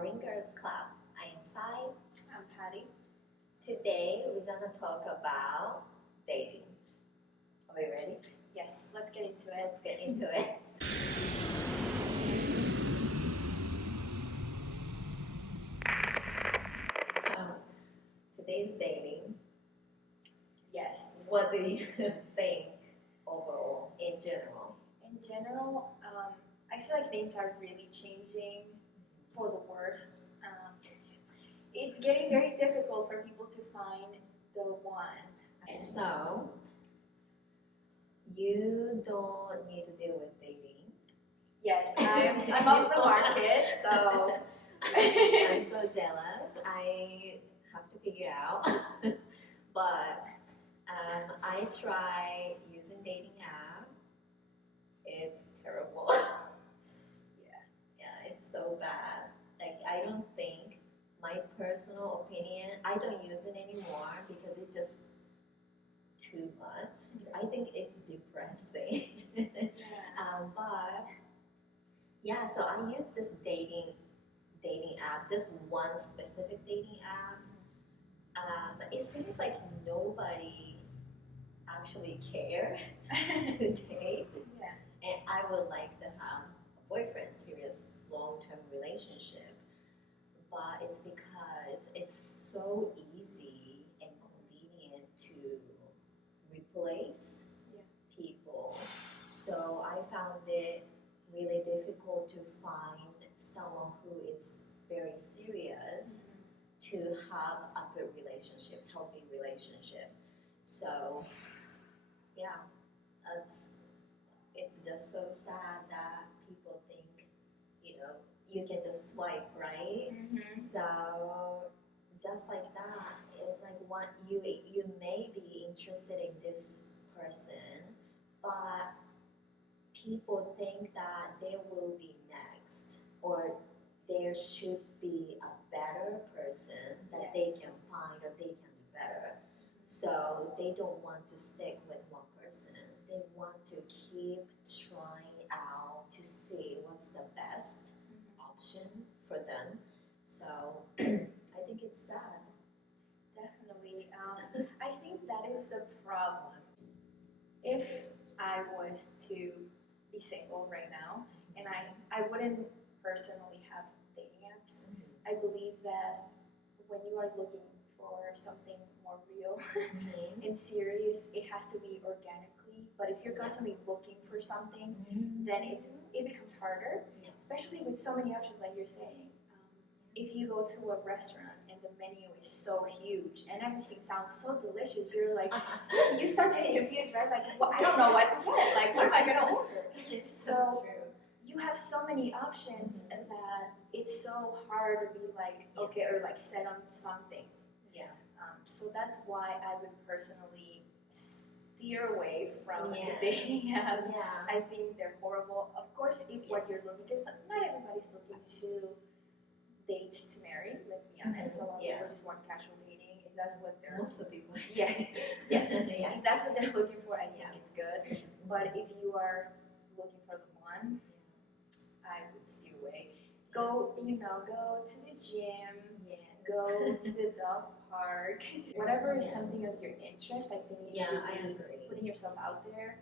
Boring Girls Club. I am Sai. I'm Patty. Today we're gonna talk about dating. Are we ready? Yes, let's get into it. Let's get into it. So today's dating. Yes. What do you think overall in general? In general, I feel like things are really changing for the worse. It's getting very difficult for people to find the one. So you don't need to deal with dating. Yes, I'm off the market, so I'm so jealous. I have to figure out. But I try using dating app. It's terrible. Yeah, it's so bad. Like I don't think my personal opinion. I don't use it anymore because it's just too much. I think it's depressing. But yeah, so I use this dating app, just one specific dating app. It seems like nobody actually care to date, yeah. and I would like to have a boyfriend, serious long-term relationship. But it's because it's so easy and convenient to replace Yeah. people. So I found it really difficult to find someone who is very serious to have a good relationship, healthy relationship. So yeah, it's just so sad that people think, you can just swipe right. So just like that, you may be interested in this person, but people think that there will be next, or there should be a better person that they Yes. can find, or they can do better. So they don't want to stick with one person. They want to keep trying out to see what's the best option for them. So I think it's sad. Definitely. I think that is the problem. If I was to be single right now, and I wouldn't personally have dating apps, I believe that when you are looking for something more real and serious, it has to be organically. But if you're constantly looking for something, then it becomes harder, Yeah. especially with so many options like you're saying. If you go to a restaurant and the menu is so huge and everything sounds so delicious, you're like, you start getting confused, right? Like, well, I don't know what to get. Like, what am I gonna order? It's So true. you have so many options and that it's so hard to be like, Yeah. okay, or like set on something. Yeah. So that's why I would personally steer away from Yeah. the dating apps. Yeah. I think they're horrible. Of course, if what you're looking, because not everybody's looking to date to marry. Let's be honest. A lot of Yeah. people just want casual dating. If that's what they're Most of people. yes, yes. Yeah. If that's what they're looking for, I think Yeah. it's good. But if you are looking for the one, I would steer away. Go to the gym. Yes. Go to the dog park. Whatever is something of your interest, I think you Yeah, I should be agree. putting yourself out there,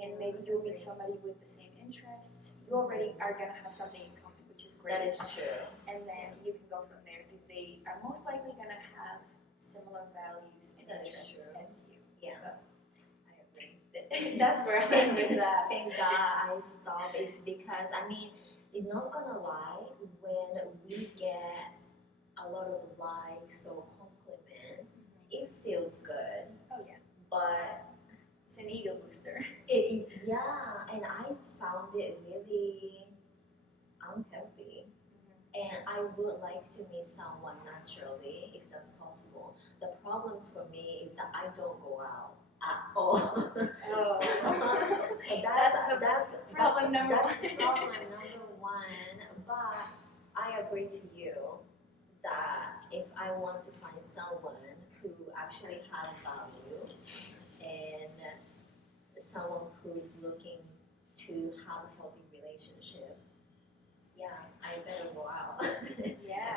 and maybe you'll meet somebody with the same interests. You already are gonna have something in common, which is great. That is true. And then you can go from there because they are most likely gonna have similar values and That is interests true. as you. Yeah. So, I agree. that's where I'm with that. Thank God I stopped. It's because, I'm not gonna lie, when we get a lot of likes or compliment, it feels good. Oh yeah, But it's an ego booster. yeah, and I found it really unhealthy. And I would like to meet someone naturally, if that's possible. The problems for me is that I don't go out at all. Oh. So That's problem number that's one. problem number one. But I agree to you that if I want to find someone who actually has value and someone who is looking to have a healthy relationship, yeah, I better go out. Yeah,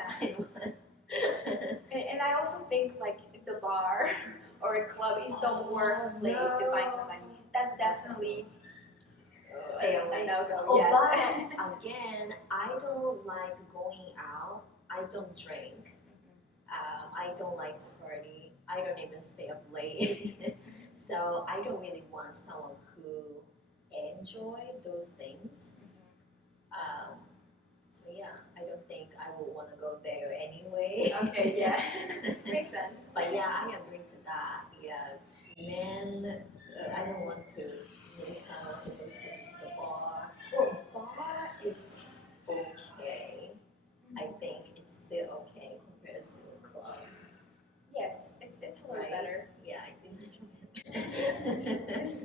or a club is the worst place to find somebody. That's definitely Stay away. a no-go. Oh, Yes. but again, I don't like going out. I don't drink. I don't like party. I don't even stay up late. So I don't really want someone who enjoy those things. So yeah, I don't think I would want to go there anyway. Okay, yeah, makes sense. But yeah, I agree to that. Yeah, men, I don't want to meet someone who goes to the bar. Well, bar is okay. I think it's still okay compared to a club. Yes, it's a little Right. better. Yeah, I think. Just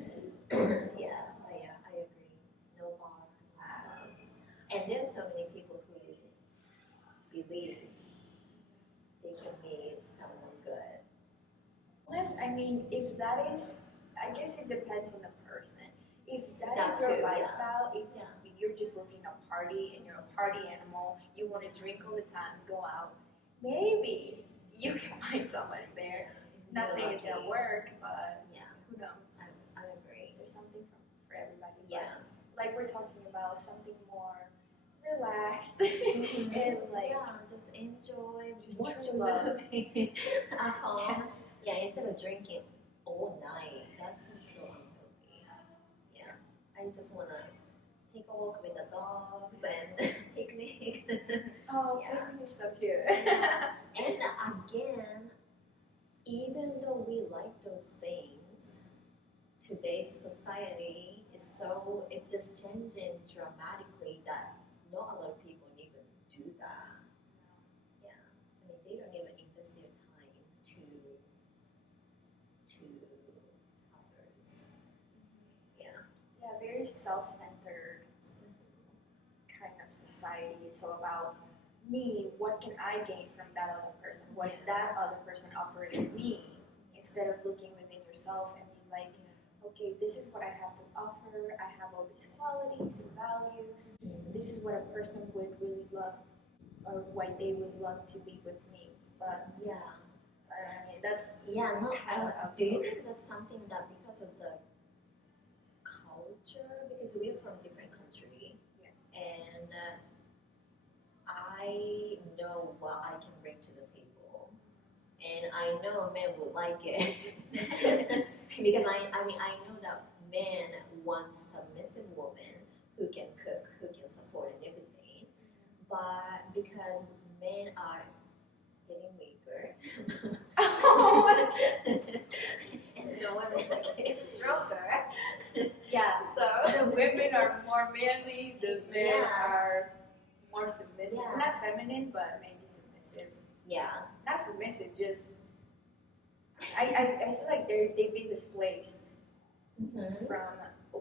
Yeah, I agree. No bar clubs. And there's so many people who believes they can meet someone good. Unless, I mean, if that is, I guess it depends on the person. If that That is your too, yeah. lifestyle, if Yeah. you're just looking to party and you're a party animal, you want to drink all the time, go out, maybe you can find somebody there. Not saying it's gonna work, but Yeah, who knows? I agree. There's something for everybody. But Yeah. like we're talking about something more relaxed and like Yeah, just enjoy, Just watch true a love. movie at home. yes. Yeah, instead of drinking all night, that's so unhealthy. Yeah, I just wanna take a walk with the dogs and picnic. Oh, Yeah. picnic is so cute. And again, even though we like those things, today's society is so, it's just changing dramatically that not a lot of people even do that. Yeah, I mean, they don't even invest their time to others. Yeah. Yeah, very self-centered kind of society. It's all about me. What can I gain from that other person? What is that other person offering me? Instead of looking within yourself and being like, okay, this is what I have to offer. I have all these qualities and values. This is what a person would really love, or what they would love to be with me. But Yeah. I mean, that's Yeah, no, kind of do you think that's something that because of the culture, because we're from different country, yes. and I know what I can bring to the table, and I know men will like it because I mean I know that men want submissive woman who can cook, who can support and everything, but because men are getting weaker and no one is getting stronger, Yeah. so The women are more manly, the men Yeah. are more submissive. Yeah. Not feminine, but maybe submissive. yeah. Not submissive, just I feel like they've been displaced Mm-hmm. from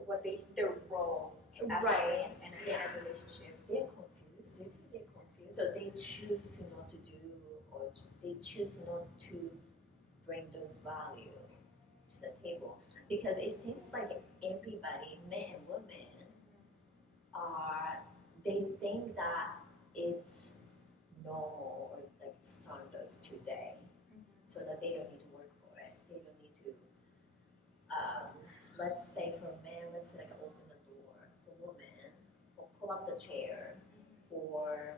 what their role as Right. in Yeah. a relationship. They're confused. They think they're confused, so they choose to not to do, or they choose not to bring those value to the table, because it seems like everybody, men and women, they think that it's normal or like standards today, so that they don't need to work for it. They don't need to. Let's say for men, let's say like open the door. For women, or pull up the chair, or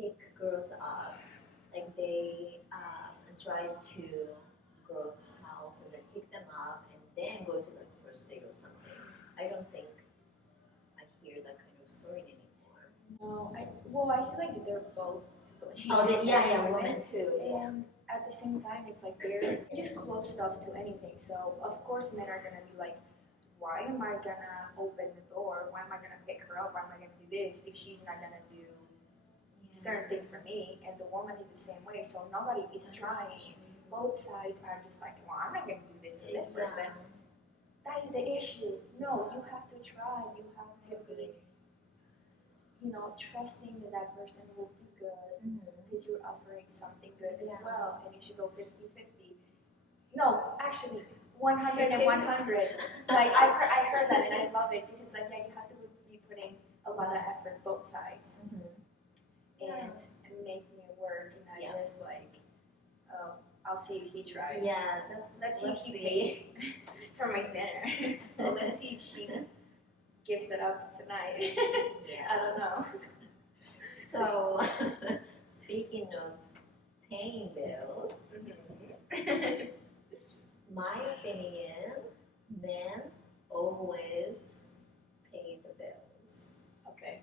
pick girls up. Like they drive to girls' house and then pick them up and then go to like first date or something. I don't think I hear that kind of story anymore. No, I feel like they're both to blame. Oh, yeah, Men. women too. Yeah. And at the same time, it's like they're just closed off to anything. So of course, men are gonna be like, why am I gonna open the door? Why am I gonna pick her up? Why am I gonna do this if she's not gonna do certain things for me? And the woman is the same way. So nobody is trying. Both sides are just like, well, I'm not gonna do this for this person. That is the issue. No, you have to try. You have to be, trusting that that person will do good because you're offering something good as Yeah. well, and you should go 50-50. No, actually, 100 and 100. Like I heard that and I love it because it's like, yeah, you have to be putting a lot of effort both sides and making it work, and not Yeah. just like, oh, I'll see if he tries. Yeah, just Let's see if he pays for my dinner. Or let's see if she gives it up tonight. Yeah. I don't know. So, speaking of paying bills, my opinion, men always pay the bills. Okay.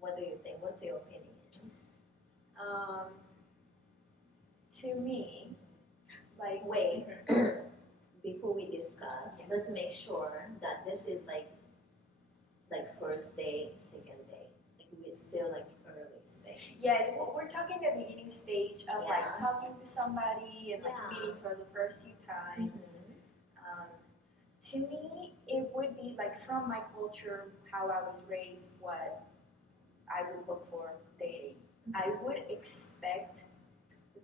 What do you think? What's your opinion? To me, like Wait, before we discuss, let's make sure that this is like first day, second day. Like we're still like early stage. yes, we're talking the beginning stage of like Yeah. talking to somebody and like Yeah. meeting for the first few times. Mhm. To me, it would be like from my culture, how I was raised, what I would look for dating. I would expect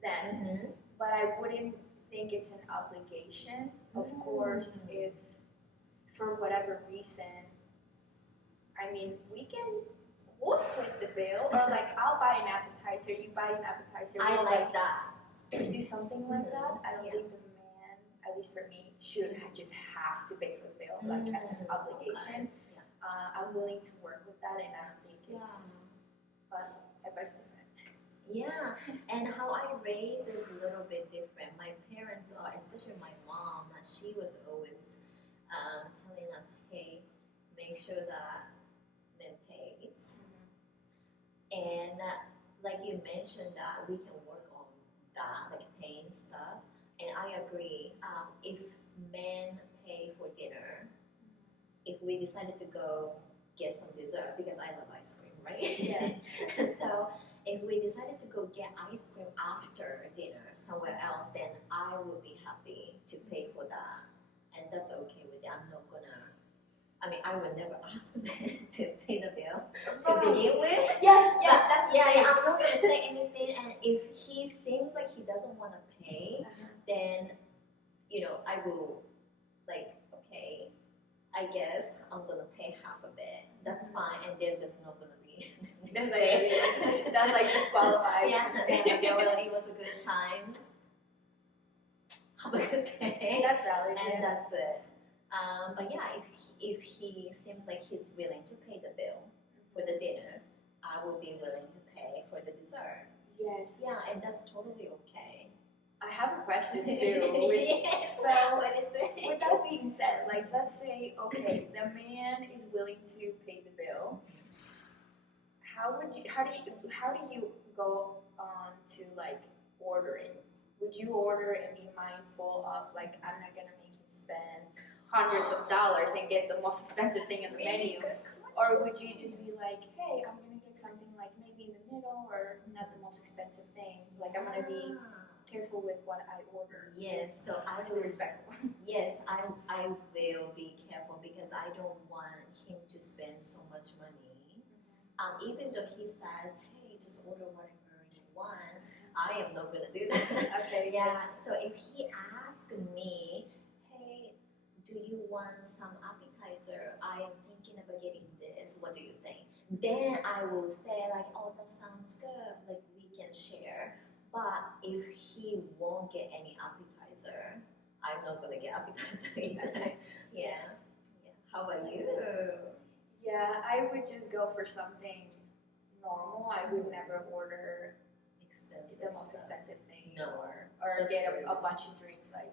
then, Mhm. but I wouldn't think it's an obligation. Of course, if for whatever reason, I mean, we'll split the bill, or like I'll buy an appetizer, you buy an appetizer. I we'll like that. do something like that. I don't Yeah. think the man, at least for me, should just have to pay for the bill, like as an obligation. Yeah. I'm willing to work with that, and I don't think it's but advice different. Yeah, and how I raise is a little bit different. My parents are, especially my mom, she was always telling us, hey, make sure that men pays. And like you mentioned that we can work on that, like paying stuff. And I agree, if men pay for dinner, if we decided to go get some dessert, because I love ice cream, right? Yeah. So if we decided to go get ice cream after dinner somewhere else, then I would be happy to pay for that. And that's okay with it. I'm not gonna, I mean, I would never ask the man to pay the bill to begin with. Yes, But that's yeah, I'm not gonna say anything. And if he seems like he doesn't want to pay, then, I will, like, okay, I guess I'm gonna pay half of it. That's fine. And there's just not gonna be. That's like disqualified. Yeah, it was a good time. Have a good day. That's valid. And that's it. But yeah, if he seems like he's willing to pay the bill for the dinner, I will be willing to pay for the dessert. Yes. Yeah, and that's totally okay. I have a question too. Yes. So, What is it? with that being said, like let's say, okay, the man is willing to pay the bill. How do you go on to like ordering? Would you order and be mindful of like I'm not gonna make him spend hundreds of dollars and get the most expensive thing on the menu? Or would you just be like, hey, I'm gonna get something like maybe in the middle or not the most expensive thing? Like I'm gonna be careful with what I order. Yes, so I To be respectful. Yes, I will be careful because I don't want him to spend so much money. Even though he says, hey, just order whatever you want, I am not gonna do that. Okay. Yeah, so if he asks me, hey, do you want some appetizer? I am thinking about getting this, what do you think? Then I will say like, oh, that sounds good, like we can share. But if he won't get any appetizer, I'm not gonna get appetizer either. Yeah. How about you? Yeah, I would just go for something normal. I would never order Expensive the most stuff. expensive thing No, or that's get true. a bunch of drinks. Like,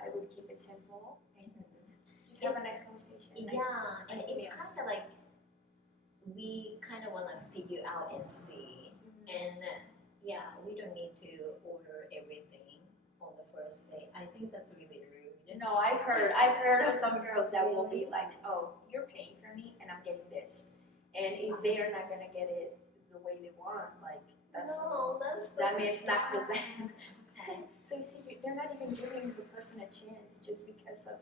I would keep it simple and just have a nice conversation. Yeah, and nice it's meal. kind of like we kind of want to figure out and see. And yeah, we don't need to order everything on the first date. I think that's really rude. No, I've heard of some girls that will be like, oh, you're paying for me and I'm getting this. And if they are not gonna get it the way they want, like that's that means it's not for them. Okay. So you see, they're not even giving the person a chance just because of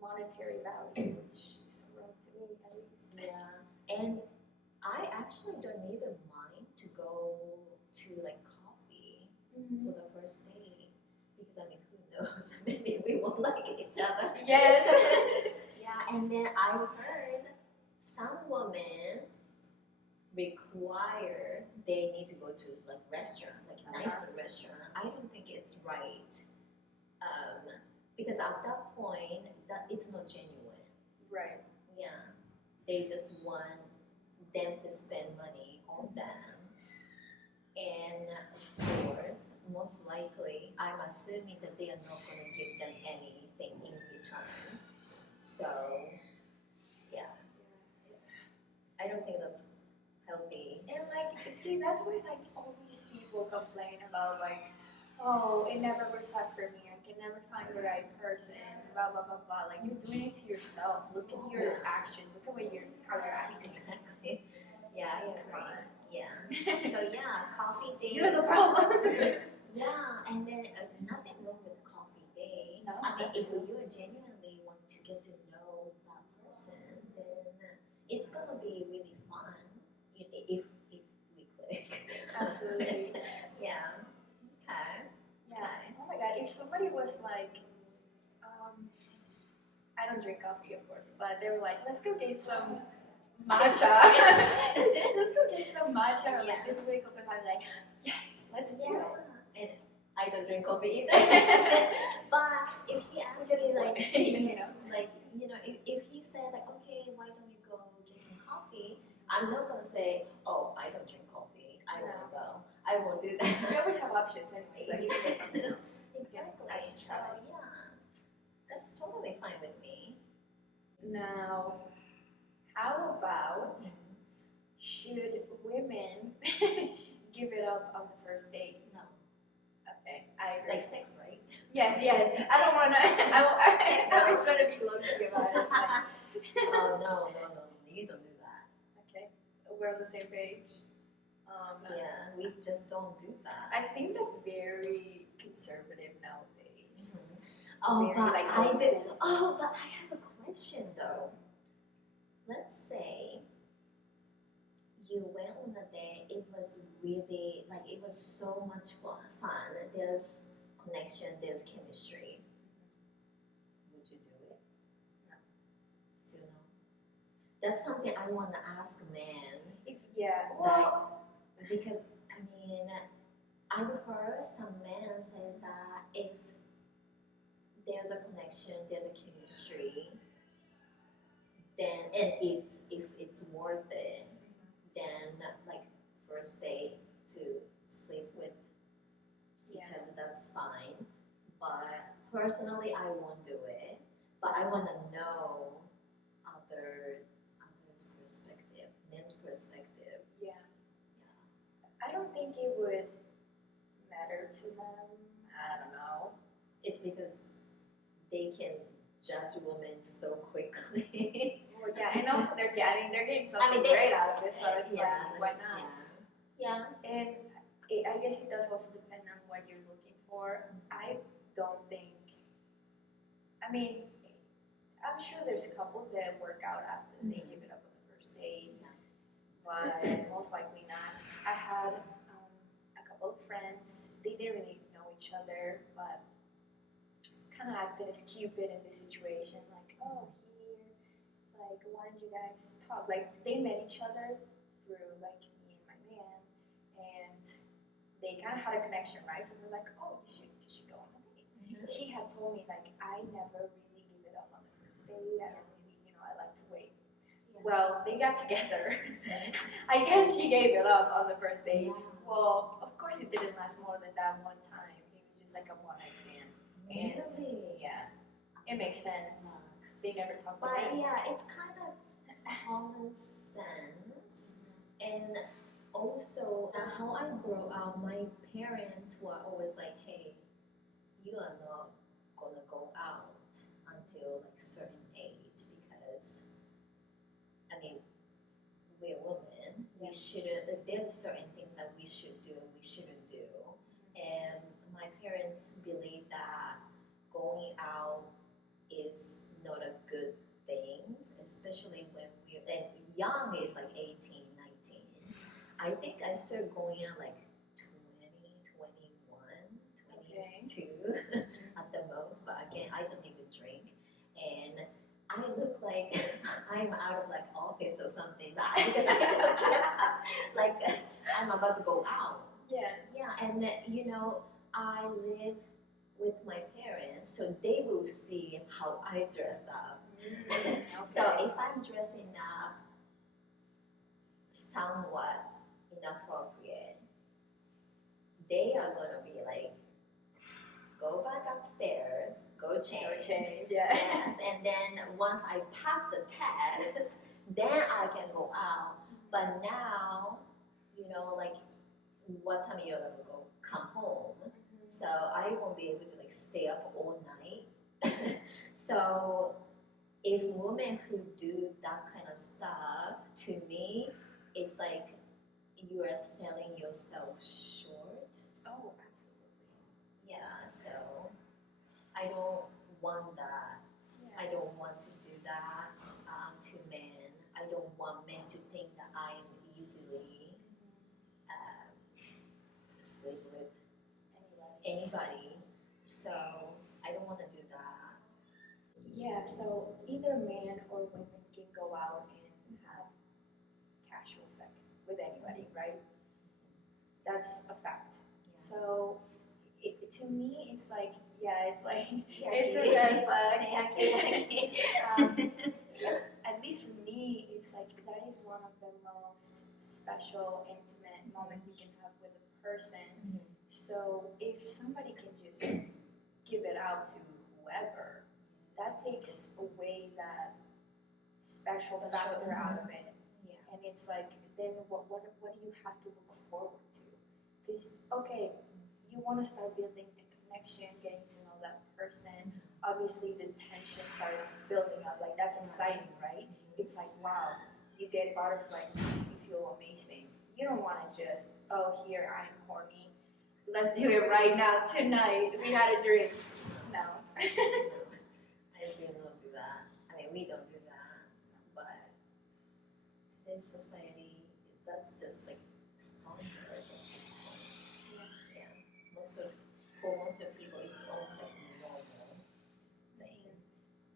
monetary value, which is wrong to me at least. Yeah, and I actually don't even mind to go to like coffee for the first date because I mean, who knows? Maybe we won't like each other. Yes. Yeah, and then I heard some women require they need to go to like restaurant, like nicer restaurant. I don't think it's right. Because at that point, that it's not genuine. Right. Yeah, they just want them to spend money on them, and of course, most likely, I'm assuming that they are not going to give them anything in return. So, yeah, I don't think that's healthy. And like, see, that's why like all these people complain about like, oh, it never works out for me. I can never find the right person. Blah blah blah blah. Like you're doing it to yourself. Look at your actions. Look at how you're acting. Exactly. Yeah, I agree. Yeah. So yeah, coffee date. You're the problem. Yeah, and then nothing wrong with coffee date. No, I mean, that's if you genuinely want to get to know that person, then it's gonna be really fun. If we click. Absolutely. Yeah. Okay. Yeah. Oh my god. If somebody was like, I don't drink coffee, of course, but they were like, let's go get some matcha. Let's go get some matcha. Or like this week, because I'm like, yes, let's do it. And I don't drink coffee either. But if he asked me like, if he said like, okay, why don't we go get some coffee? I'm not gonna say, oh, I don't drink coffee. I don't wanna go. I won't do that. We always have options anyway. Like you can get something else. Exactly. So yeah, that's totally fine with me. Now, how about should women give it up on the first date? No. Okay, I agree. Like sex, right? Yes. I don't wanna. I was trying to be low-key about it. Like, Oh no, you don't do that. okay, we're on the same page. Yeah, we just don't do that. I think that's very conservative nowadays. Oh, Very, but like, I old did. school. Oh, but I have a question though. Let's say you went on a date. It was really like it was so much fun. There's connection. There's chemistry. Would you do it? No. Still no. That's something I want to ask men. Yeah. Well, because I mean, I've heard some men says that if there's a connection, there's a chemistry, then and if it's worth it, then like first date to sleep with each other, that's fine. But personally, I won't do it. But I want to know others' perspective, men's perspective. Yeah. I don't think it would matter to them. I don't know. It's because they can judge women so quickly. Well, yeah, and also they're getting something I mean, great out of it, so it's yeah, like, why not? Yeah. And I guess it does also depend on what you're looking for. I don't think. I mean, I'm sure there's couples that work out after they give it up on the first date, but most likely not. I had a couple of friends. They didn't really know each other, but kind of acted as Cupid in this situation. Like, oh, here, like, why don't you guys talk? Like, they met each other through like me and my man, and they kind of had a connection, right? So they're like, oh, you should go on a date. She had told me like, I never really give it up on the first date. I don't really, I like to wait. Well, they got together. I guess she gave it up on the first date. Well, of course it didn't last more than that one time. It was just like a one-night stand. And yeah, it makes sense. They never talked about it. But yeah, it's kind of common sense. And also, how I grew up, my parents were always like, hey, you are not gonna go out until like certain age because, I mean, we're women. We shouldn't, like, there's certain things that we should do and we shouldn't do. And my parents believe that going out is not a good thing, especially when we're and young is like 18, 19. I think I started going out like 20, 21, 22 at the most, but again, I don't even drink. And I look like I'm out of like office or something, but because I don't dress up like I'm about to go out. Yeah. Yeah, and you know, I live with my parents, so they will see how I dress up. Okay. So if I'm dressing up somewhat inappropriate, they are gonna be like, go back upstairs, go change. Yeah. Yes, and then once I pass the test, then I can go out. But now, you know, like, what time you're gonna go come home? So I won't be able to like stay up all night. So if women who do that kind of stuff, to me, it's like you are selling yourself short. Oh, absolutely. Yeah, so I don't want that. Yeah. I don't want to do that to men. I don't want men to think that I am easily sleep with anybody. So I don't want to do that. Yeah, so either man or women can go out and have casual sex with anybody, right? That's a fact. So to me, it's like, yeah, it's like, it's a red flag. At least for me, it's like that is one of the most special, intimate moments you can have with a person. So if somebody can just give it out to whoever, that takes away that special factor out of it. Yeah. And it's like, then what do you have to look forward to? Because, okay, you want to start building a connection, getting to know that person. Obviously, the tension starts building up. Like, that's exciting, right? It's like, wow, you get butterflies, you feel amazing. You don't want to just, oh, here, I'm horny. Let's do it right now, tonight. We had a drink. No. I do not do that. I mean, we don't do that. But in society, that's just like standards at this point. Yeah. For most of people, it's almost like a normal thing.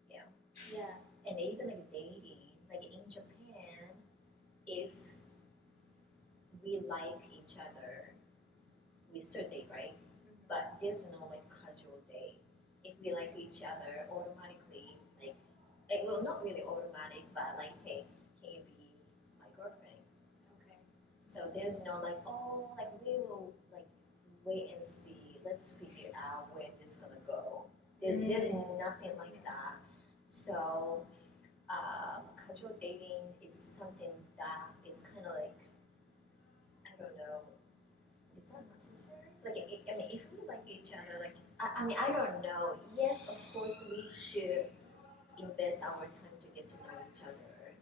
Yeah. Yeah. And even like dating, like in Japan, if we like each other, we still date, right? But there's no like casual date. If we like each other, automatically, like, it will not really automatic, but like, hey, can you be my girlfriend? Okay. So there's no like, oh, like we will like wait and see. Let's figure out where this is gonna go. There's nothing like that. So casual dating is something that is kind of like, I don't know, is that necessary? Like, I mean, if we like each other, like, I mean, I don't know. Yes, of course, we should invest our time to get to know each other.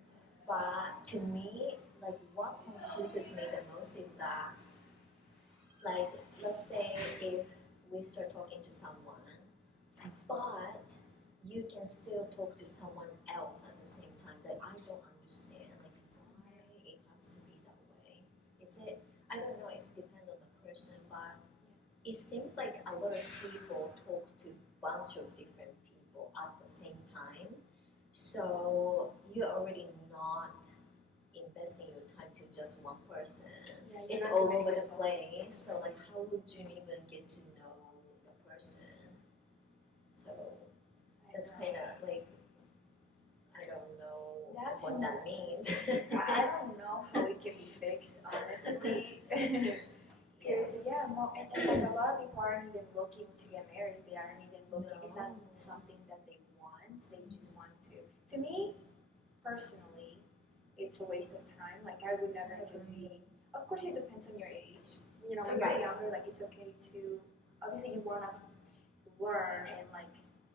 But to me, like, what confuses me the most is that, like, let's say if we start talking to someone, but you can still talk to someone else at the same time, that I don't understand, like, why it has to be that way. Is it, I don't know if it depends on the person, but it seems like a lot of people talk to a bunch of different people at the same time. So you're already not investing your time to just one person. Yeah, It's all over the place. So like, how would you even get to know the person? So that's kind of like, I don't know what that means. I don't know how it can be fixed, honestly. Because and like a lot of people aren't even looking to get married. They aren't even looking. It's not something that they want. They just want to. To me, personally, it's a waste of time. Like, I would never just be. Of course, it depends on your age. You know, when you're younger, like, it's okay to. Obviously, you wanna learn and like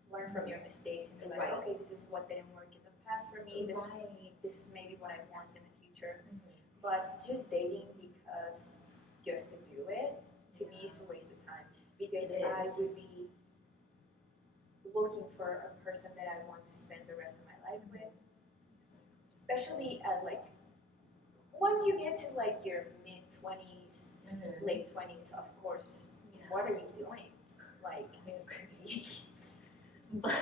learn from your mistakes and be like, okay, this is what didn't work in the past for me. This is maybe what I want in the future. But just dating because just to do it, to me, is a waste of time. Because I would be looking for a person that I want to spend the rest of my life with. Especially at like, once you get to like your mid-20s, late 20s, of course, what are you doing? Like, but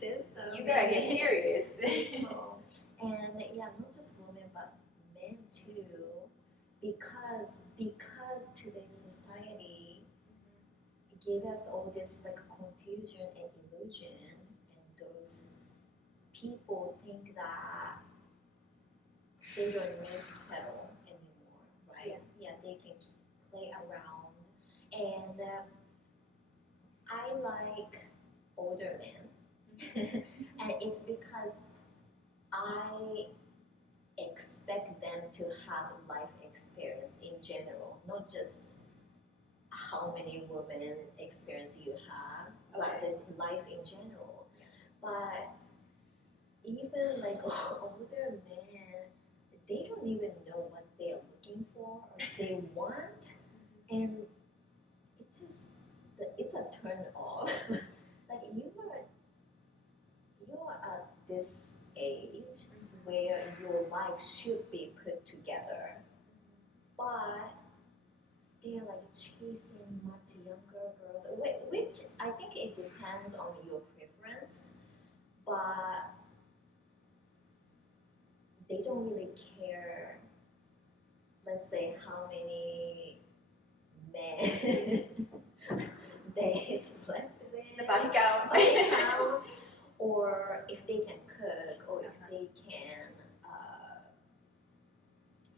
there's so You gotta get many serious. people. And yeah, not just women but men too, because today's society gave us all this like confusion and illusion, and those people think that they don't need to settle anymore, right? Yeah, they can play around, and I like older men, and it's because I expect them to have life experience in general, not just how many women experience you have, but just life in general. But even like older men, they don't even know what they're looking for or they want, and it's just it's a turn off. Like you're at this age where your life should be put together, but they're like chasing much younger girls, which I think it depends on your preference, but they don't really care, let's say, how many men they slept with, The body count. or if they can cook, or if they can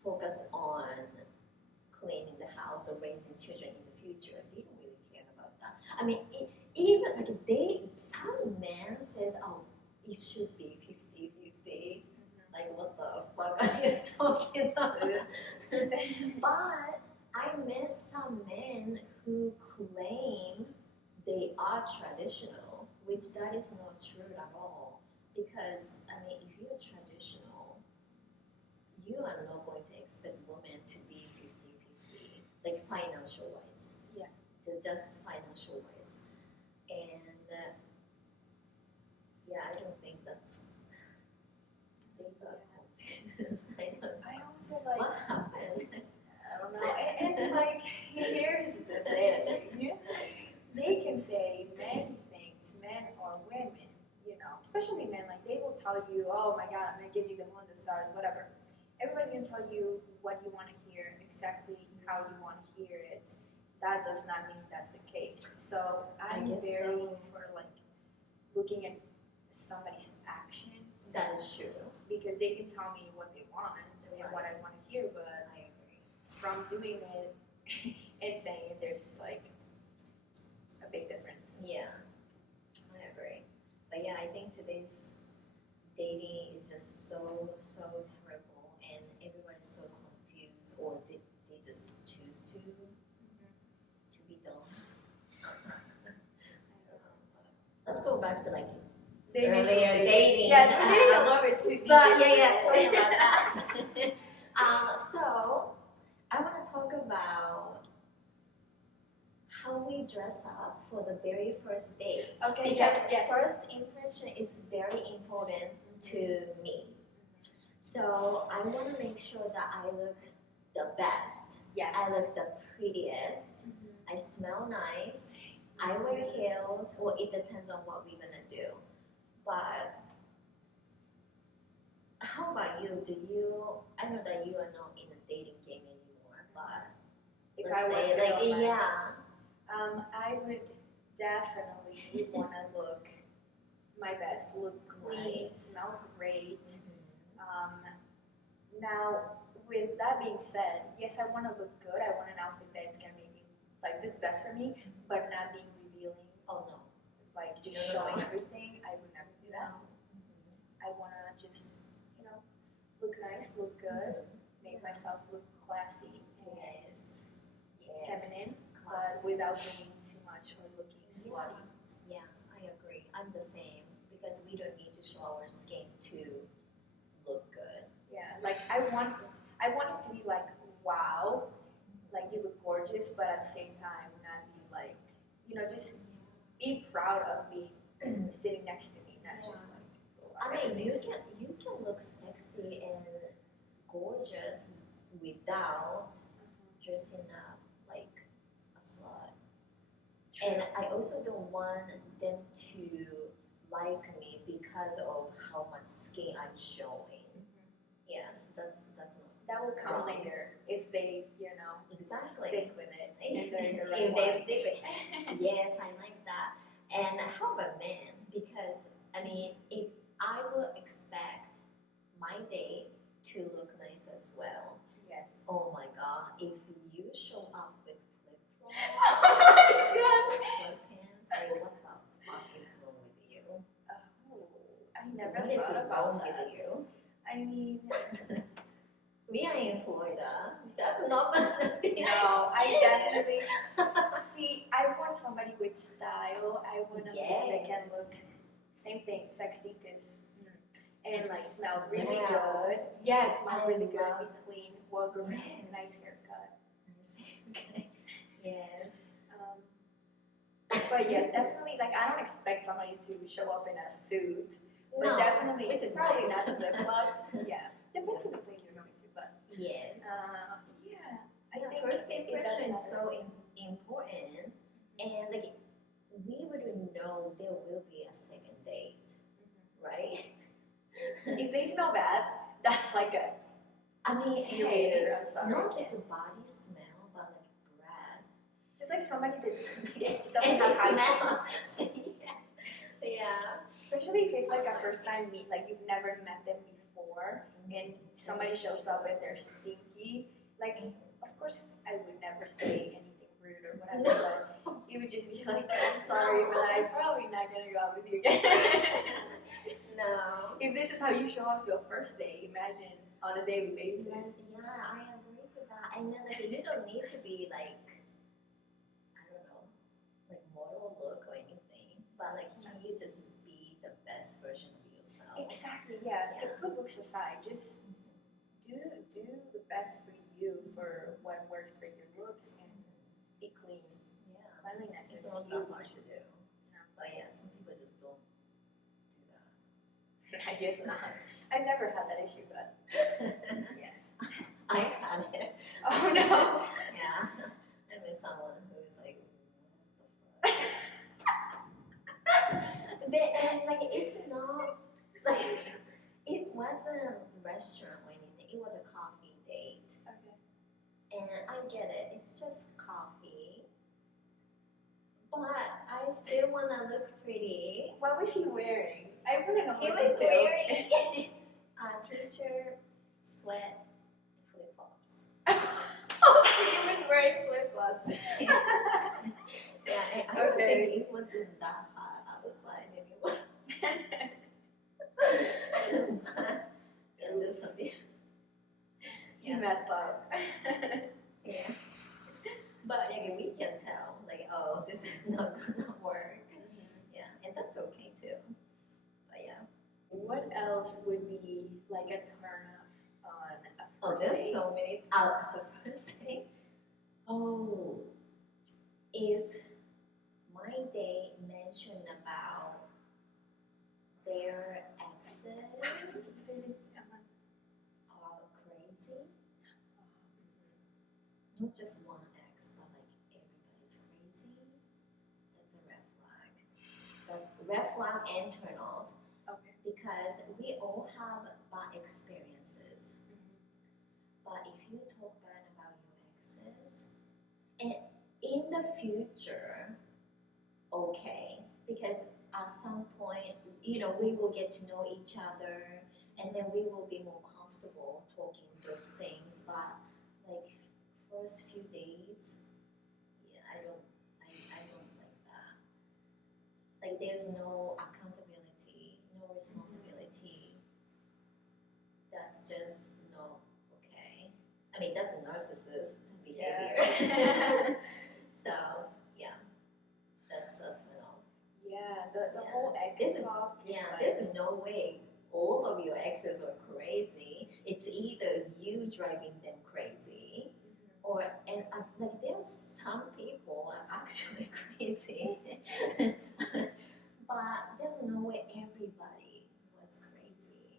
focus on cleaning the house or raising children in the future. They don't really care about that. I mean, even like some men says, oh, it should be 50-50. Like, what the fuck are you talking about? But I met some men who claim they are traditional, which that is not true at all. Because, I mean, if you're traditional, you are not going to expect women to be 50-50, like financial wise. Yeah. They're just financial wise. And yeah, I don't think that's, they got confused. I also like, What happened? I don't know. And like, here's the thing. They can say many things, men or women, especially men, like they will tell you, oh my God, I'm gonna give you the moon, the stars, whatever. Everybody's gonna tell you what you want to hear, exactly how you want to hear it. That does not mean that's the case. So I'm very for like looking at somebody's actions. That is true. Because they can tell me what they want and what I want to hear, but I agree. From doing it and saying it, there's like a big difference. Yeah, I agree. But yeah, I think today's dating is just so terrible, and everyone's so confused, or they just choose to be dumb. Let's go back to like earlier dating. Yes, we're getting a little bit too deep. Sorry about that. So I want to talk about how we dress up for the very first date. Okay. Because yes. first impression is very important to me. So I want to make sure that I look the best. Yes. I look the prettiest. I smell nice. I wear heels. Well, it depends on what we're gonna do. But how about you? I know that you are not in a dating game anymore, but If let's I was say, like, yeah. I would definitely want to look my best, look clean, smell great. Now, with that being said, yes, I want to look good. I want an outfit that's gonna make me like do the best for me, but not being revealing. Oh no. Like just showing everything. I would never do that. I want to just, look nice, look good, make myself look classy and feminine, but without being too much or looking slutty. Yeah, I agree. I'm the same, because we don't need to show our skin to look good. Yeah, like I want it to be like, wow, like you look gorgeous, but at the same time not be like, just be proud of me sitting next to me, not just like. I mean, you can look sexy and gorgeous without dressing up like a slut. And I also don't want them to like me because of how much skin I'm showing. Yeah, so that's not That will come wrong. later if they, Exactly. stick with it. And they're the right If they one. stick with yes, I like that. And how about men? Because I mean, if I will expect my day to look nice as well. Yes. Oh my god, if you show up with flip flops, Oh my god. sweatpants, like what the fuck is wrong with you? Oh, I never What is thought wrong about that. with you? I mean, We are in Florida. That's not gonna be no, I nice. definitely see. I want somebody with style. I want a man that can Yes. look same thing, sexy, and like smell Smell. really good. Yes, smell I really good, love- be clean, well groomed, Yes. nice haircut. Okay. Yes. But yeah, definitely. Like I don't expect somebody to show up in a suit, but No, definitely, which is probably nice. not flip flops. Yeah, depends on the place you're going to, but Yes. yeah, I Yeah, think first it does impression is matter. so important, and like we wouldn't know there will be a second date, right? If they smell bad, that's like a I mean, see you hey, later. I'm sorry. not just the body smell, but like breath. Just like somebody that And doesn't have the hygiene. smell. Yeah. Especially if it's like a first time meet, like you've never met them before, and somebody shows up and they're stinky. Like, of course, I would never say anything rude or whatever, but you would just be like, I'm sorry, but I'm probably not gonna go out with you again. No. If this is how you show up to a first date, imagine on a daily basis. Yes, yeah, I agree to that. And then like you don't need to be like I don't know, like model look or anything, but like can you just be the best version of yourself? Exactly, yeah. Yeah. Put looks aside, just do the best for you for what works for your looks and be clean. Yeah, Cleanliness it's is not that huge. hard to do. But yeah, some people just don't do that. I guess not. I've never had that issue, but yeah. I had it. Oh no. Yeah, I met someone who was like, what the fuck? And like it's not like it wasn't a restaurant or anything. It was a coffee date, Okay. and I get it. It's just coffee, but I still wanna look pretty. What was he wearing? I want to know He more was details. wearing a t-shirt, sweat, flip flops. Oh, he was wearing flip flops. Yeah, and I don't Okay. think it wasn't that hot outside anymore. And there's some He yeah. messed up. Yeah. But like we can tell, like, oh, this is not gonna work. Yeah, and that's okay too. But yeah. What else would be like a turn off on a Oh, first there's date? so many. So first thing. Oh, if my date mentioned about their exes are crazy, not just one ex, but like everybody's crazy, that's a red flag. That's red flag and turn off Okay. because we all have bad experiences. But if you talk bad about your exes, and in the future, okay, because at some point, we will get to know each other, and then we will be more comfortable talking those things. But like first few days, yeah, I don't like that. Like there's no accountability, no responsibility. That's just not okay. I mean, that's a narcissist behavior. So yeah, that's a turn off. Yeah, the Yeah. whole ex There's a- talk is Yeah, like, there's no way all of your exes are crazy. It's either you driving them crazy, or like there's some people are actually crazy, but there's no way everybody was crazy.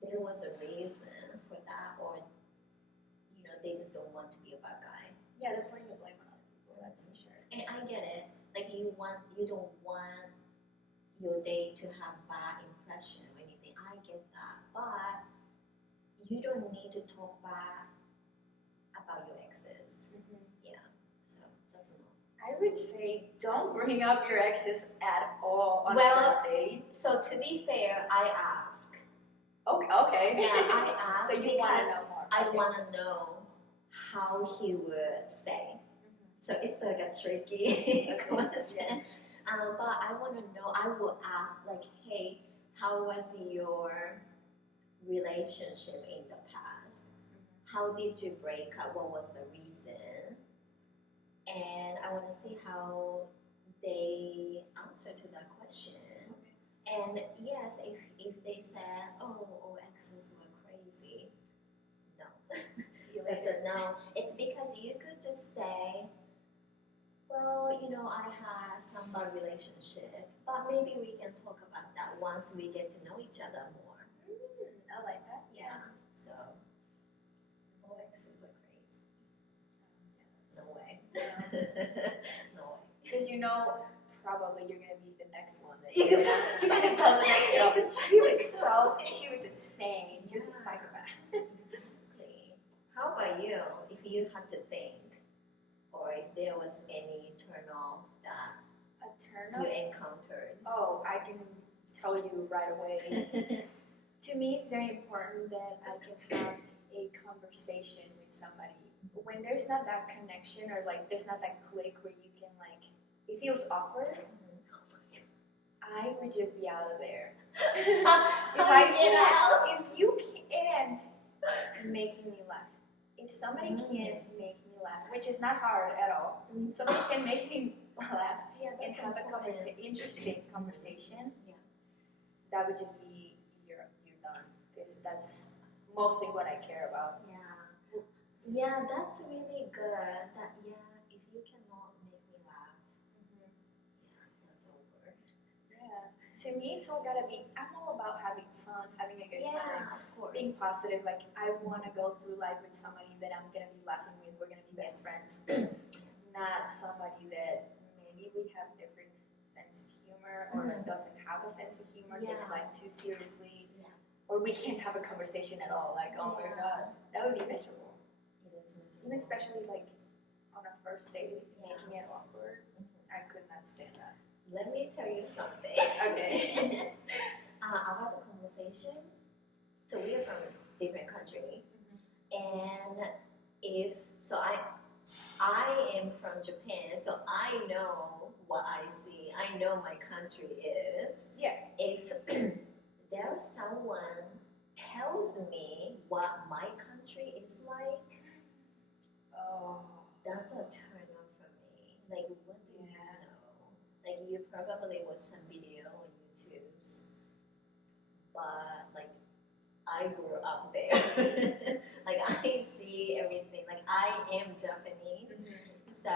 There was a reason for that, or they just don't want to be a bad guy. yeah, they're putting the blame on other people, that's for sure. And I get it. Like you don't want your date to have bad impression or anything. I get that, but you don't need to talk bad about your exes. Yeah, so that's a no. I would say don't bring up your exes at all on Well, the first date. So to be fair, I ask. Okay. Yeah, I ask So you want to because know more. I Okay. want to know how he would say. So it's like a tricky question. Yes. But I want to know, I will ask, like, hey, how was your relationship in the past? How did you break up? What was the reason? And I want to see how they answer to that question. And yes, if they said, oh, all exes were crazy, no. See you That's later. a no. It's because you could just say, well, I had some bad relationship, but maybe we can talk about that once we get to know each other more. I like that. Yeah. So, all exes were crazy. Yes. No way. Yeah. No way. Because probably you're gonna be the next one. That Exactly. you're gonna tell the next girl. She was insane. She was a psychopath. Exactly. How about you? If you had to think, or if there was any turn off that A turn you off? encountered. Oh, I can tell you right away. To me, it's very important that I can have a conversation with somebody. When there's not that connection or like there's not that click where you can it feels awkward, I would just be out of there. If you can't make me laugh, if somebody can't make me laugh, which is not hard at all, somebody can make me laugh and have a interesting conversation, that would just be you're done. Because that's mostly what I care about. Yeah, that's really good. If you cannot make me laugh, that's over. Yeah. To me, it's all gotta be. I'm all about having fun, having a good time, Of course. being positive. Like I want to go through life with somebody that I'm gonna be laughing with. We're gonna be best friends. Not somebody that maybe we have different sense of humor or doesn't have a sense of humor, takes life too seriously, or we can't have a conversation at all. Like, oh my god, that would be miserable. It is miserable. Even especially on a first date, making it awkward. I could not stand that. Let me tell you something. Okay. About the conversation. So we are from different country, and I am from Japan, so I know what I see. I know my country is. Yeah. If there's someone tells me what my country is like, Oh. that's a turn on for me. Like, what do you know? Like, you probably watch some video on YouTube's, but I grew up there. I see everything. I am Japanese, so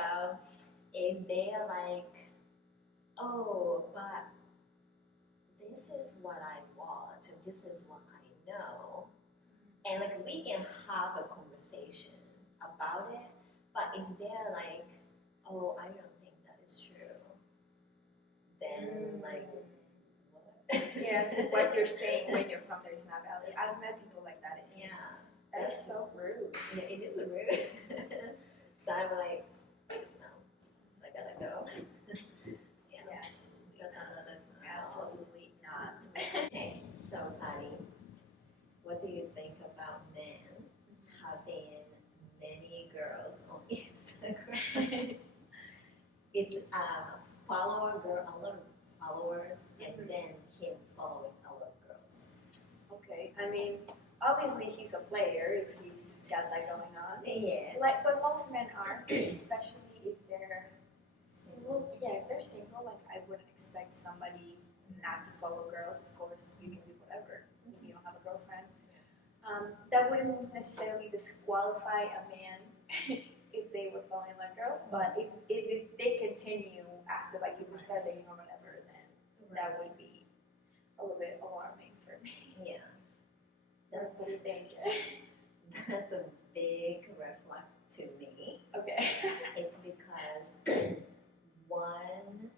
if they're like, oh, but this is what I watch, and this is what I know, and we can have a conversation about it. But if they're like, oh, I don't think that is true, then what? Yes, what you're saying when you're from there is not valid. I've met people like that. That is so rude. Yeah, it is rude. So I'm like, no, I gotta go. Absolutely. That's another. Absolutely not. Okay, so Patty, what do you think about men having many girls on Instagram? It's follower girl, a lot of followers, and then him following a lot of girls. Okay, I mean, obviously he's a player if he's got that going on. Yes. But most men are, especially if they're single. Yeah, if they're single, I wouldn't expect somebody not to follow girls. Of course, you can do whatever if you don't have a girlfriend. That wouldn't necessarily disqualify a man if they were following like girls, but if they continue after if we start dating or whatever, then that would be a little bit alarming for me. Yeah. What do you think? That's a big red flag to me. Okay. It's because one,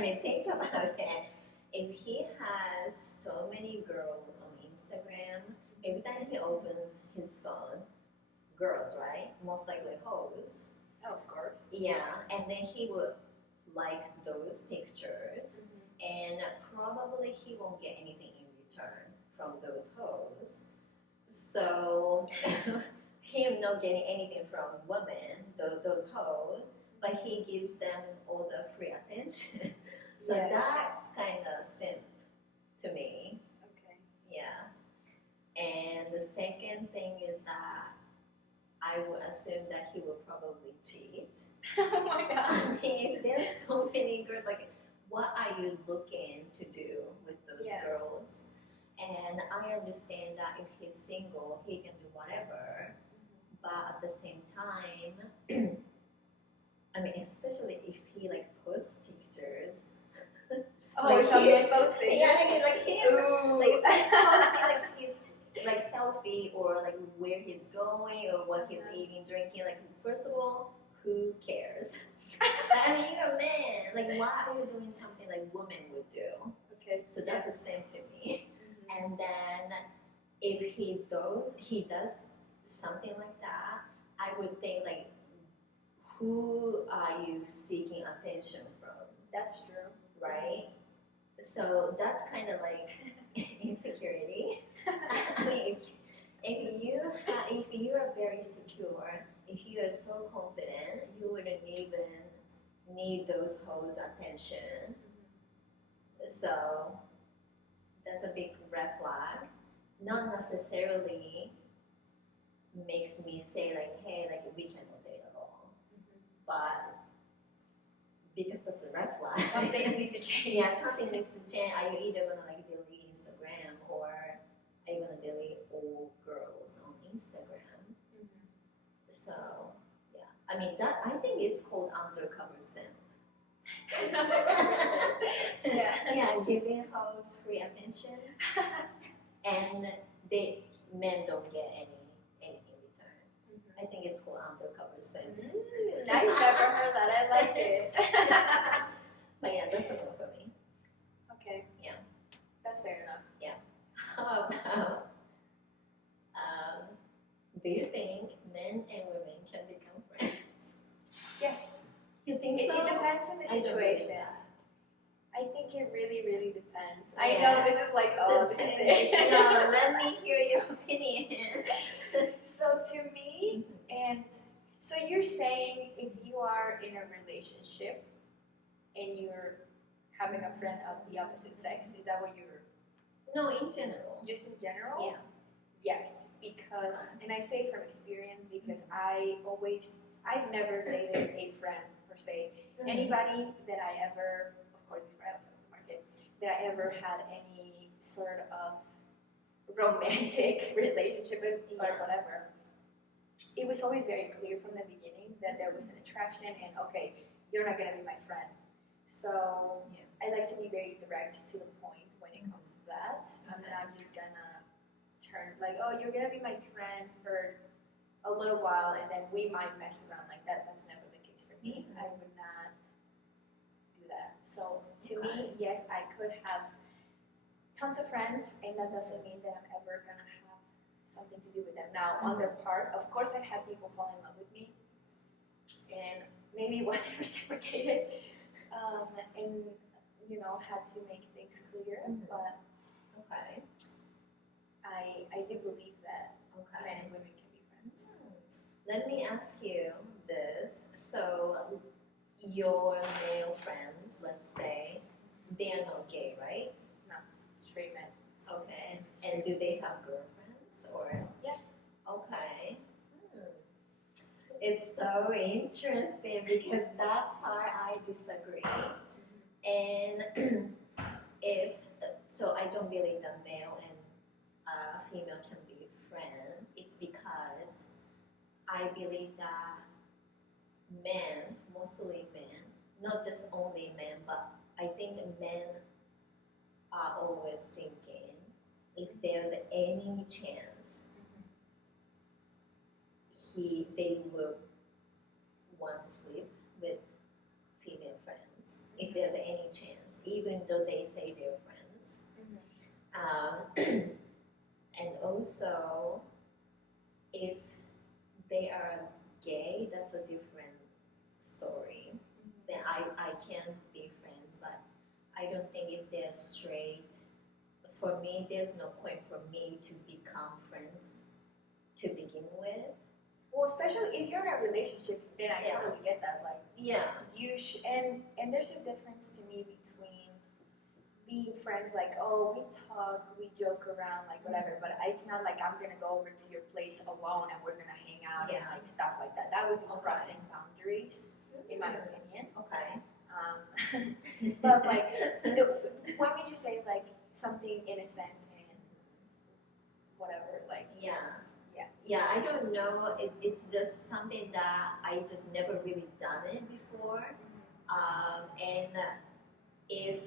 mean, think about it. If he has so many girls on Instagram, every time he opens his phone, girls, right? Most likely hoes. Oh, of course. Yeah, and then he would like those pictures, and probably he won't get anything in return from those hoes. So him not getting anything from women, those hoes, but he gives them all the free attention. So Yeah. that's kind of simp to me. Okay. Yeah. And the second thing is that I would assume that he will probably cheat. Oh my god. I mean, there's so many girls. Like, what are you looking to do with those Yeah. girls? And I understand that if he's single, he can do whatever. But at the same time, I mean, especially if he like posts pictures. Oh, Like it's on he- me posting. Yeah, like him, Ooh. like he's posting like his like selfie or like where he's going or what he's eating, drinking. Like, first of all, who cares? I mean, you're a man. Like, why are you doing something like women would do? Okay. So that's a simp to me. And then if he does something like that, I would think like, who are you seeking attention from, That's true. right? So that's kind of like insecurity. I mean, if you are very secure, if you are so confident, you wouldn't even need those hoes' attention. So that's a big red flag. Not necessarily makes me say like, hey, like we cannot date at all. But because that's a red flag. Some things need to change. Yeah, something needs to change. Are you either gonna like delete Instagram or are you gonna delete all girls on Instagram? So yeah, I mean that I think it's called undercover simp. Yeah. Yeah, giving hoes free attention, and men don't get anything in return. I think it's called undercover simp. I've never heard that. I like it. But yeah, that's a no for me. Okay. Yeah. That's fair enough. How about do you think men and women can become friends? Yes. You think It so? depends on the I don't believe situation. that. I think it really, really depends. I Yeah. know this is like, oh, this is it. No, let me hear your opinion. So to me, and so you're saying if you are in a relationship and you're having a friend of the opposite sex, is that what you're, No, in general. just in general? Yeah. Yes, because, and I say from experience because I've never dated a friend per se. Anybody that I ever, of course before I was on the market, that I ever had any sort of romantic relationship with or Yeah. whatever, it was always very clear from the beginning that there was an attraction and okay, you're not gonna be my friend. So Yeah. I like to be very direct to the point when it comes to that. I'm not just gonna turn like, oh, you're gonna be my friend for a little while and then we might mess around like that. That's never the case for me. I would not do that. So to me, yes, I could have tons of friends and that doesn't mean that I'm ever gonna have something to do with them. Now on their part, of course I've had people fall in love with me and maybe it wasn't reciprocated and had to make things clear, but Okay. I do believe that men Okay. and women can be friends. Let me ask you this. So, your male friends, let's say, they are not gay, right? Straight men. Okay. And do they have girlfriends or? Yeah. Okay. It's so interesting because that part I disagree. And I don't believe that male and female can be friends. It's because I believe that men, mostly men, not just only men, but I think men are always thinking if there's any chance they will want to sleep with female friends. If there's any chance. even though they say they're friends. And also, if they are gay, that's a different story. Then I can be friends, but I don't think if they're straight, for me, there's no point for me to become friends to begin with. Well, especially if you're in a relationship, then I Yeah. totally get that. Like, Yeah. and there's a difference to me between being friends, like, oh, we talk, we joke around, like whatever, but it's not like I'm gonna go over to your place alone and we're gonna hang out and Yeah. like stuff like that. That would be Okay. crossing boundaries, in my opinion. Okay. But like, when we just say like something innocent and whatever, like, Yeah, I don't know. It's just something that I just never really done it before. And if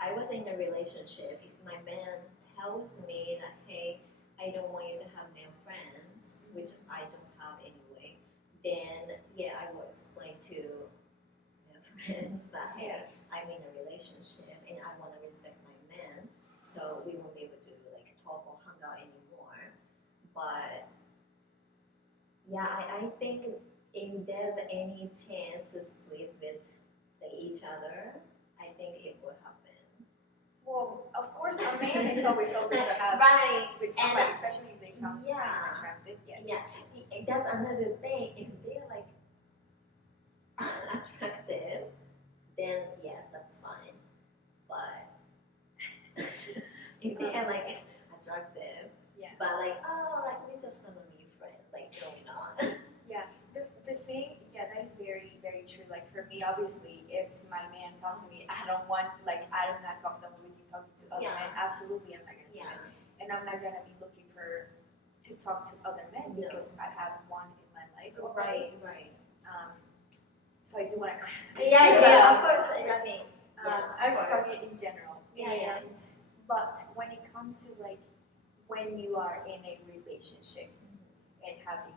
I was in a relationship, if my man tells me that, hey, I don't want you to have male friends, which I don't have anyway, then yeah, I will explain to my friends that, hey, I'm in a relationship and I want to respect my man, so we won't be able to like talk or hang out anymore. But yeah, I think if there's any chance to sleep with like, each other, I think it will happen. well, of course, a man is always open to have Right. with somebody, especially if they come Yeah. attractive. Yes. Yeah, that's another thing. If they're like attractive, then yeah, that's fine. But if they're like attractive, Yeah. but like, oh, like we're just gonna be friends, like no, we're not. Yeah, the thing, yeah, that is very, very true. Like for me, obviously, if my man tells me I don't want, like, I'm not comfortable with you talking to other Yeah. men, absolutely, I'm not gonna do Yeah. it. And I'm not gonna be looking to talk to other men No. because I have one in my life. Right, right. So I do want to. Yeah, of course. I mean, I was just course. talking in general. Yeah. But when it comes to like when you are in a relationship and having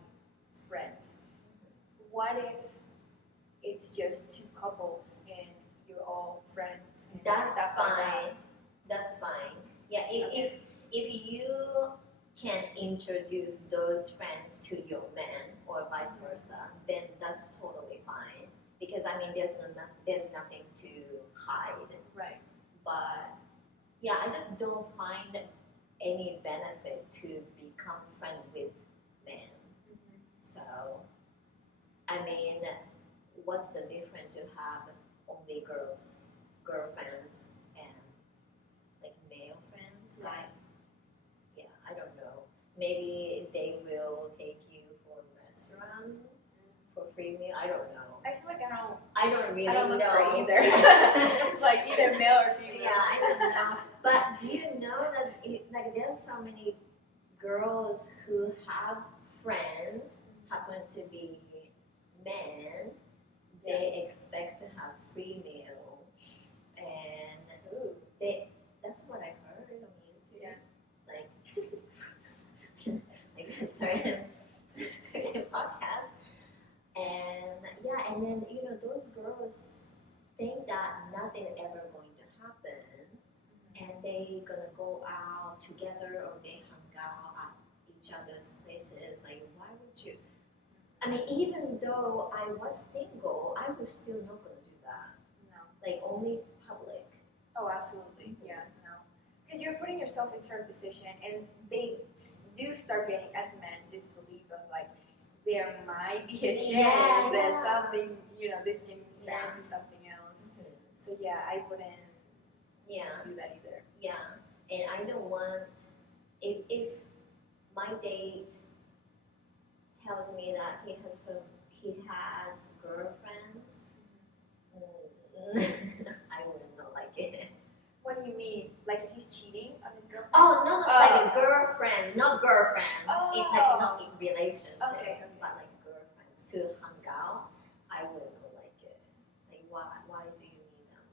friends, what if it's just two couples and you're all friends and That's stuff like that? fine. That's fine. Yeah, if you can introduce those friends to your man or vice versa, then that's totally fine. Because I mean, there's nothing to hide. Right. But yeah, I just don't find any benefit to become friend with men. So I mean, what's the difference to have only girlfriends and like male friends? Right. Like, yeah, I don't know. Maybe they will take you for a restaurant for free meal. I don't know. I feel like I don't really I don't look know for either. Like either male or female. Yeah, I don't know. But do you know that like there's so many girls who have friends happen to be men, they expect to have free meal, and that's what I heard on YouTube. Yeah. Like like a certain podcast, and yeah, and then those girls think that nothing ever going to happen, and they gonna go out together or they hang out at each other's places. Like, why would you? I mean, even though I was single, I was still not gonna do that. No. Like, only public. Oh, absolutely. Yeah, no. Because you're putting yourself in a certain position, and they do start getting, as men, this belief of like there might be a chance that something, this can turn to something else. So yeah, I wouldn't do that either. Yeah, and I don't want if my date tells me that he has girlfriends, I wouldn't not like it. What do you mean? Like if he's cheating on his girlfriend? Oh no, like a girlfriend, not girlfriend. Oh. Like not in relationship, Okay. but like girlfriends to hang out. I wouldn't like it. Like why do you need them?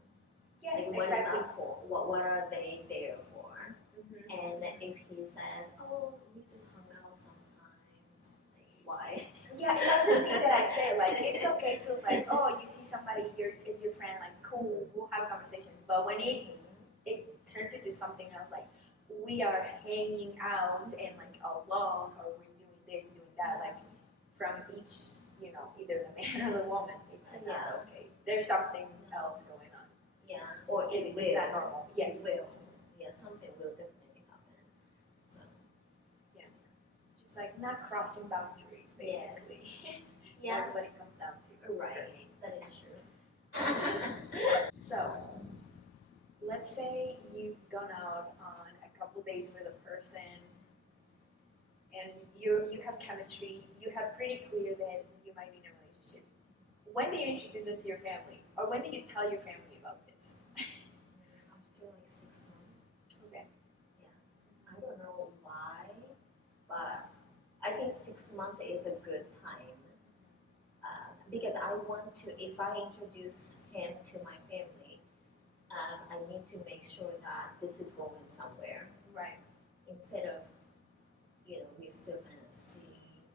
Yes, Like what is exactly. that for? What are they there for? Mm-hmm. And if he says, oh, we just hung out sometimes, like why? Yeah, and that's the thing that I say. Like, it's okay to like, oh, you see somebody, is your friend, like, cool, we'll have a conversation. But when it turns into something else, like we are hanging out and like alone, or we're doing this, doing that, like from each, either the man or the woman, it's not okay. There's something else going on. Yeah, or it will. It's not normal. Yes. It will. Yeah, something will definitely happen. So. Yeah. Just like not crossing boundaries, basically. Yes. Yeah. Everybody comes down to. Right. That is true. So, let's say you've gone out on a couple dates with a person, and you have chemistry. You have pretty clear that you might be in a relationship. When do you introduce them to your family, or when do you tell your family about this? After like 6 months. Okay. Yeah. I don't know why, but I think 6 months is a good time. Because I want to, if I introduce him to my family, I need to make sure that this is going somewhere. Right. Instead of, we're still gonna see.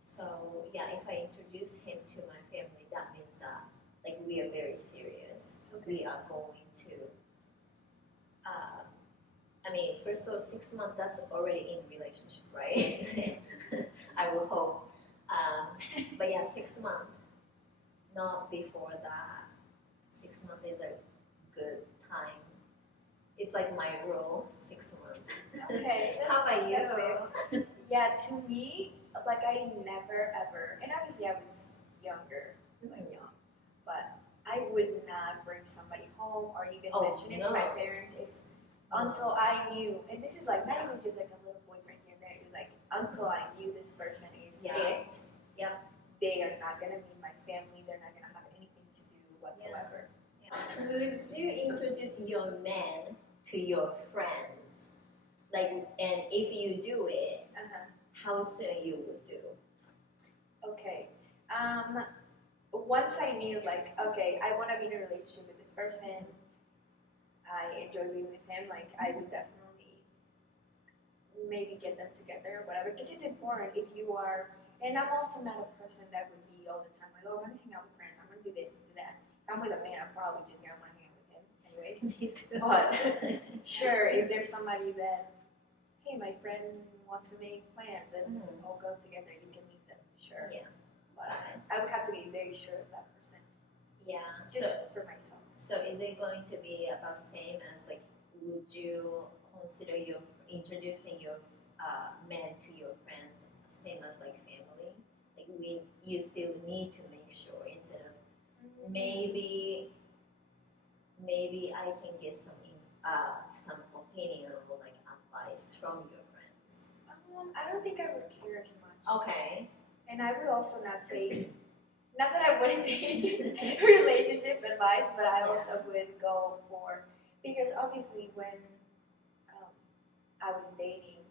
So yeah, if I introduce him to my family, that means that like we are very serious. Okay. We are going to. First of all, 6 months, that's already in relationship, right? I will hope. But yeah, 6 months. Not before that. 6 months is a good time. It's like my rule, 6 months. Okay. How about you? That's fair. Yeah, to me, like I never ever, and obviously I was younger, like young, but I would not bring somebody home or even mention it to my parents until I knew, and this is like not even just like a little boyfriend here and there, it was like until I knew this person is it. Yep. They are not gonna meet my family, they're not gonna have anything to do whatsoever. Yeah. Would you introduce your man to your friends? Like, and if you do it, how soon you would do? Okay. Once I knew, like, okay, I want to be in a relationship with this person, I enjoy being with him, like, I would definitely maybe get them together or whatever, because it's important if you are, and I'm also not a person that would be all the time like, oh, I'm going to hang out with friends, I'm going to do this and do that. If I'm with a man, I'm probably just going to want to hang out with him anyways. Me too. But, sure, if there's somebody that, hey, my friend wants to make plans, let's all go together, you can meet them, sure. Yeah. But I would have to be very sure of that person. Yeah. Just for myself. So is it going to be about same as like, would you consider introducing your man to your friends same as like family? Like you still need to make sure instead of maybe I can get some opinion or like advice from your friends. I don't think I would care as much. Okay. And I would also not say, not that I wouldn't take relationship advice, but I also would go for, because obviously when I was dating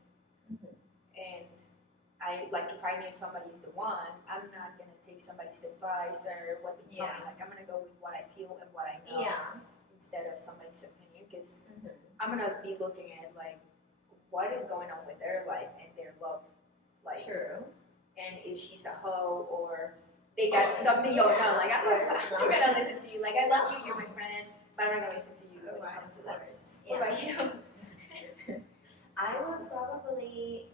and if I knew somebody's the one, I'm not going to take somebody's advice or what they tell me. Like, I'm going to go with what I feel and what I know instead of somebody's opinion, because I'm going to be looking at, like, what is going on with their life and their love life. True. And if she's a hoe or they got something going on, like, I'm not going to listen to you. Like, I love you, you're my friend, but I'm not going to listen to you when it comes to that. What about you? I would probably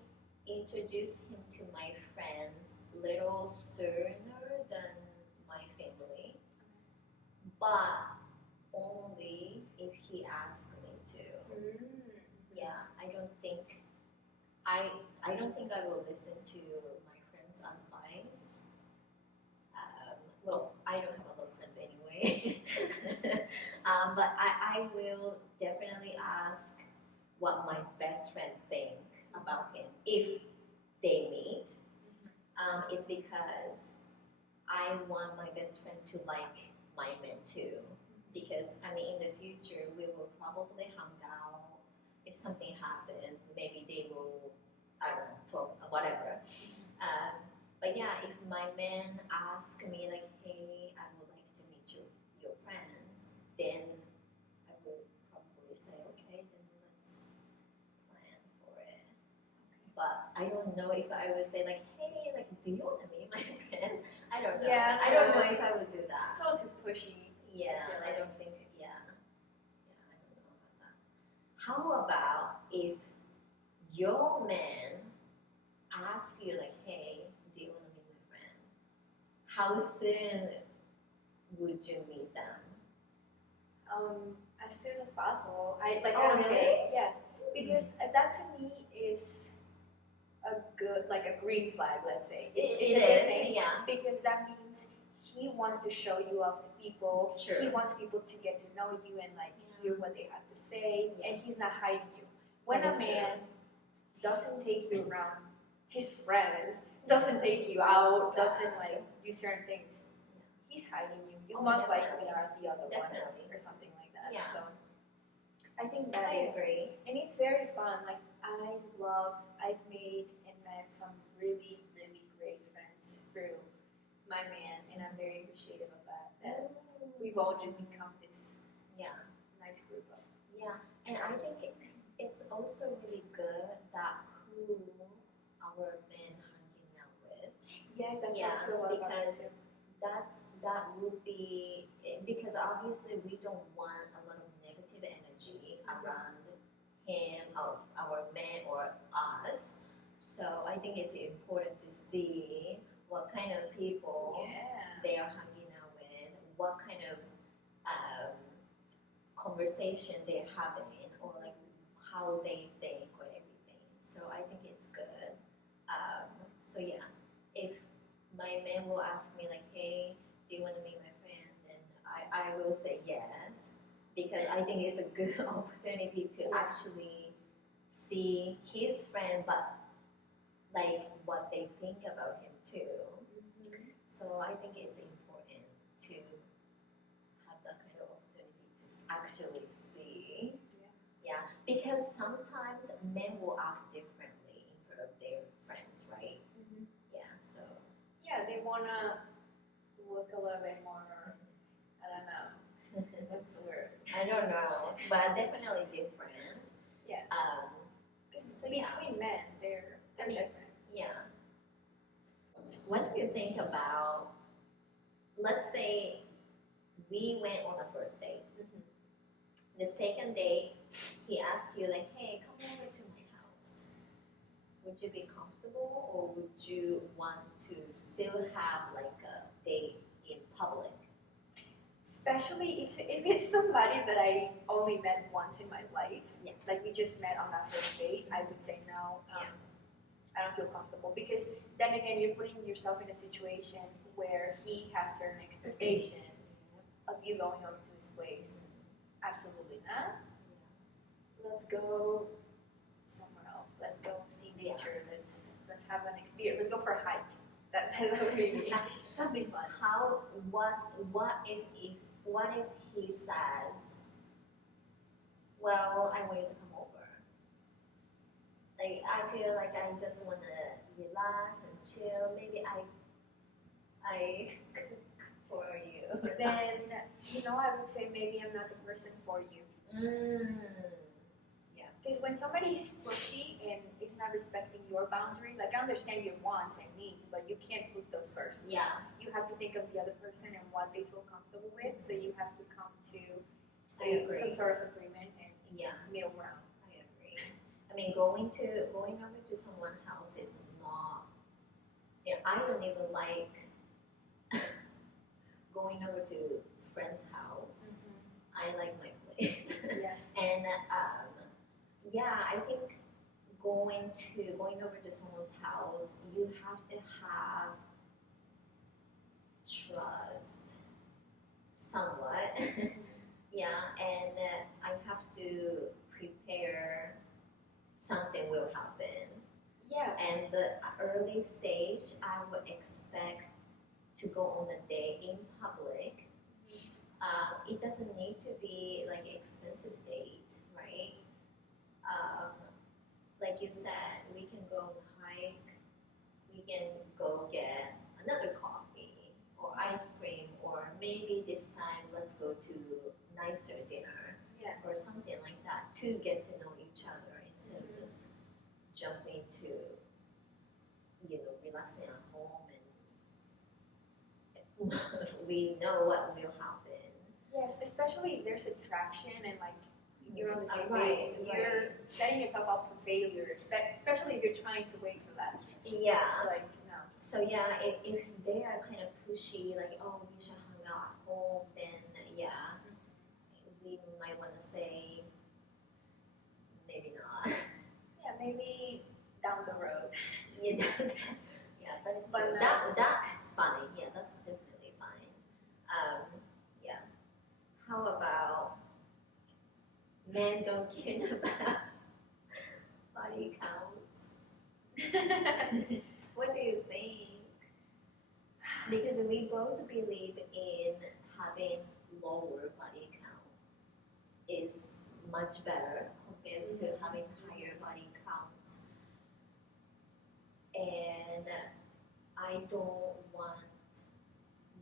introduce him to my friends little sooner than my family, but only if he asks me to. Yeah, I don't think I will listen to my friends' advice. Well, I don't have a lot of friends anyway. But I will definitely ask what my best friend think about him if they meet. It's because I want my best friend to like my man too. Because in the future we will probably hang out. If something happens, maybe they will, I don't know, talk whatever. But yeah, if my man asks me like, hey, I would like to meet your friends, then I will probably say, okay, then let's plan for it. But I don't know if I would say like, hey, like, do you want to meet my friend? I don't know. Yeah, I don't know if I would do that. It's all too pushy. Yeah, I don't think. Yeah. how about if your man asks you like, hey, do you want to be my friend? How soon would you meet them? As soon as possible. I like. Oh, I don't really? care. Yeah, because that to me is a good, like a green flag. Let's say it's a good is, thing, yeah. because that means he wants to show you off to people. Sure. He wants people to get to know you and like hear what they have to say, Yeah. and he's not hiding you. When That a is man doesn't take you around his friends, doesn't take you out, doesn't like do certain things, he's hiding you. You Oh, most definitely. likely are the other Definitely. one or something like that. Yeah. So I think that I is, agree. and it's very fun. Like I've made and met some really, really great friends through my man, and I'm very appreciative of that. That we've all just become this Yeah. nice group of. Yeah, and I think it's also really good that who our men hanging out with. Yes, that's Yeah, also a lot about it because too. that would be because obviously we don't want a lot of negative energy around him or our man or us. So I think it's important to see what kind of people Yeah. they are hanging out with, what kind of conversation they're having, or like how they think or everything. So I think it's good. So yeah, if my man will ask me like, hey, do you want to meet my friend? Then I will say yes, because I think it's a good opportunity to actually see his friend, but like what they think about him too. So I think it's important to have that kind of opportunity to actually see. Yeah, because sometimes men will act differently in front of their friends, right? Yeah, so. Yeah, they wanna look a little bit more. I don't know. What's the word? I don't know, but definitely different. Yeah. Because So yeah. between men, they're different. Yeah. What do you think about, let's say we went on a first date. The second date, he asked you like, hey, come over to my house. Would you be comfortable, or would you want to still have like a date in public? Especially if it's somebody that I only met once in my life, like we just met on that first date, I would say no. I don't feel comfortable, because then again you're putting yourself in a situation where he has certain expectations of you going over to his place. Absolutely not. Let's go somewhere else. Let's go see nature. Let's have an experience. Let's go for a hike. That would be something fun. What if he says, well, I want you to come over. Like I feel like I just wanna relax and chill. Maybe I cook for you. Or then I would say maybe I'm not the person for you. Yeah. Because when somebody's pushy and is not respecting your boundaries, like I understand your wants and needs, but you can't put those first. Yeah. You have to think of the other person and what they feel comfortable with. So you have to come to some sort of agreement and middle ground. I agree. I mean, going over to someone's house is not. Yeah, I don't even like going over to friend's house. I like my place. And I think going over to someone's house, you have to have trust somewhat. And I have to prepare something will happen. And the early stage, I would expect to go on a date in public. It doesn't need to be like expensive date, right? Like you said, we can go hike, we can go get another coffee or ice cream, or maybe this time let's go to nicer dinner or something like that to get to know each other instead of just jumping to relaxing at home and we know what will happen. Yes, especially if there's attraction and like you're on the same Right, page. right. You're setting yourself up for failure, especially if you're trying to wait for that. Yeah. Like, no. So yeah, if they are kind of pushy, like, oh, we should hang out at home, then yeah, we might want to say maybe not. Yeah, maybe down the road. Yeah, yeah, that is But true. no. That's fine. Yeah, that's definitely fine. Yeah. How about men don't care about body counts? What do you think? Because we both believe in having lower body count is much better compared to having higher body count. And I don't want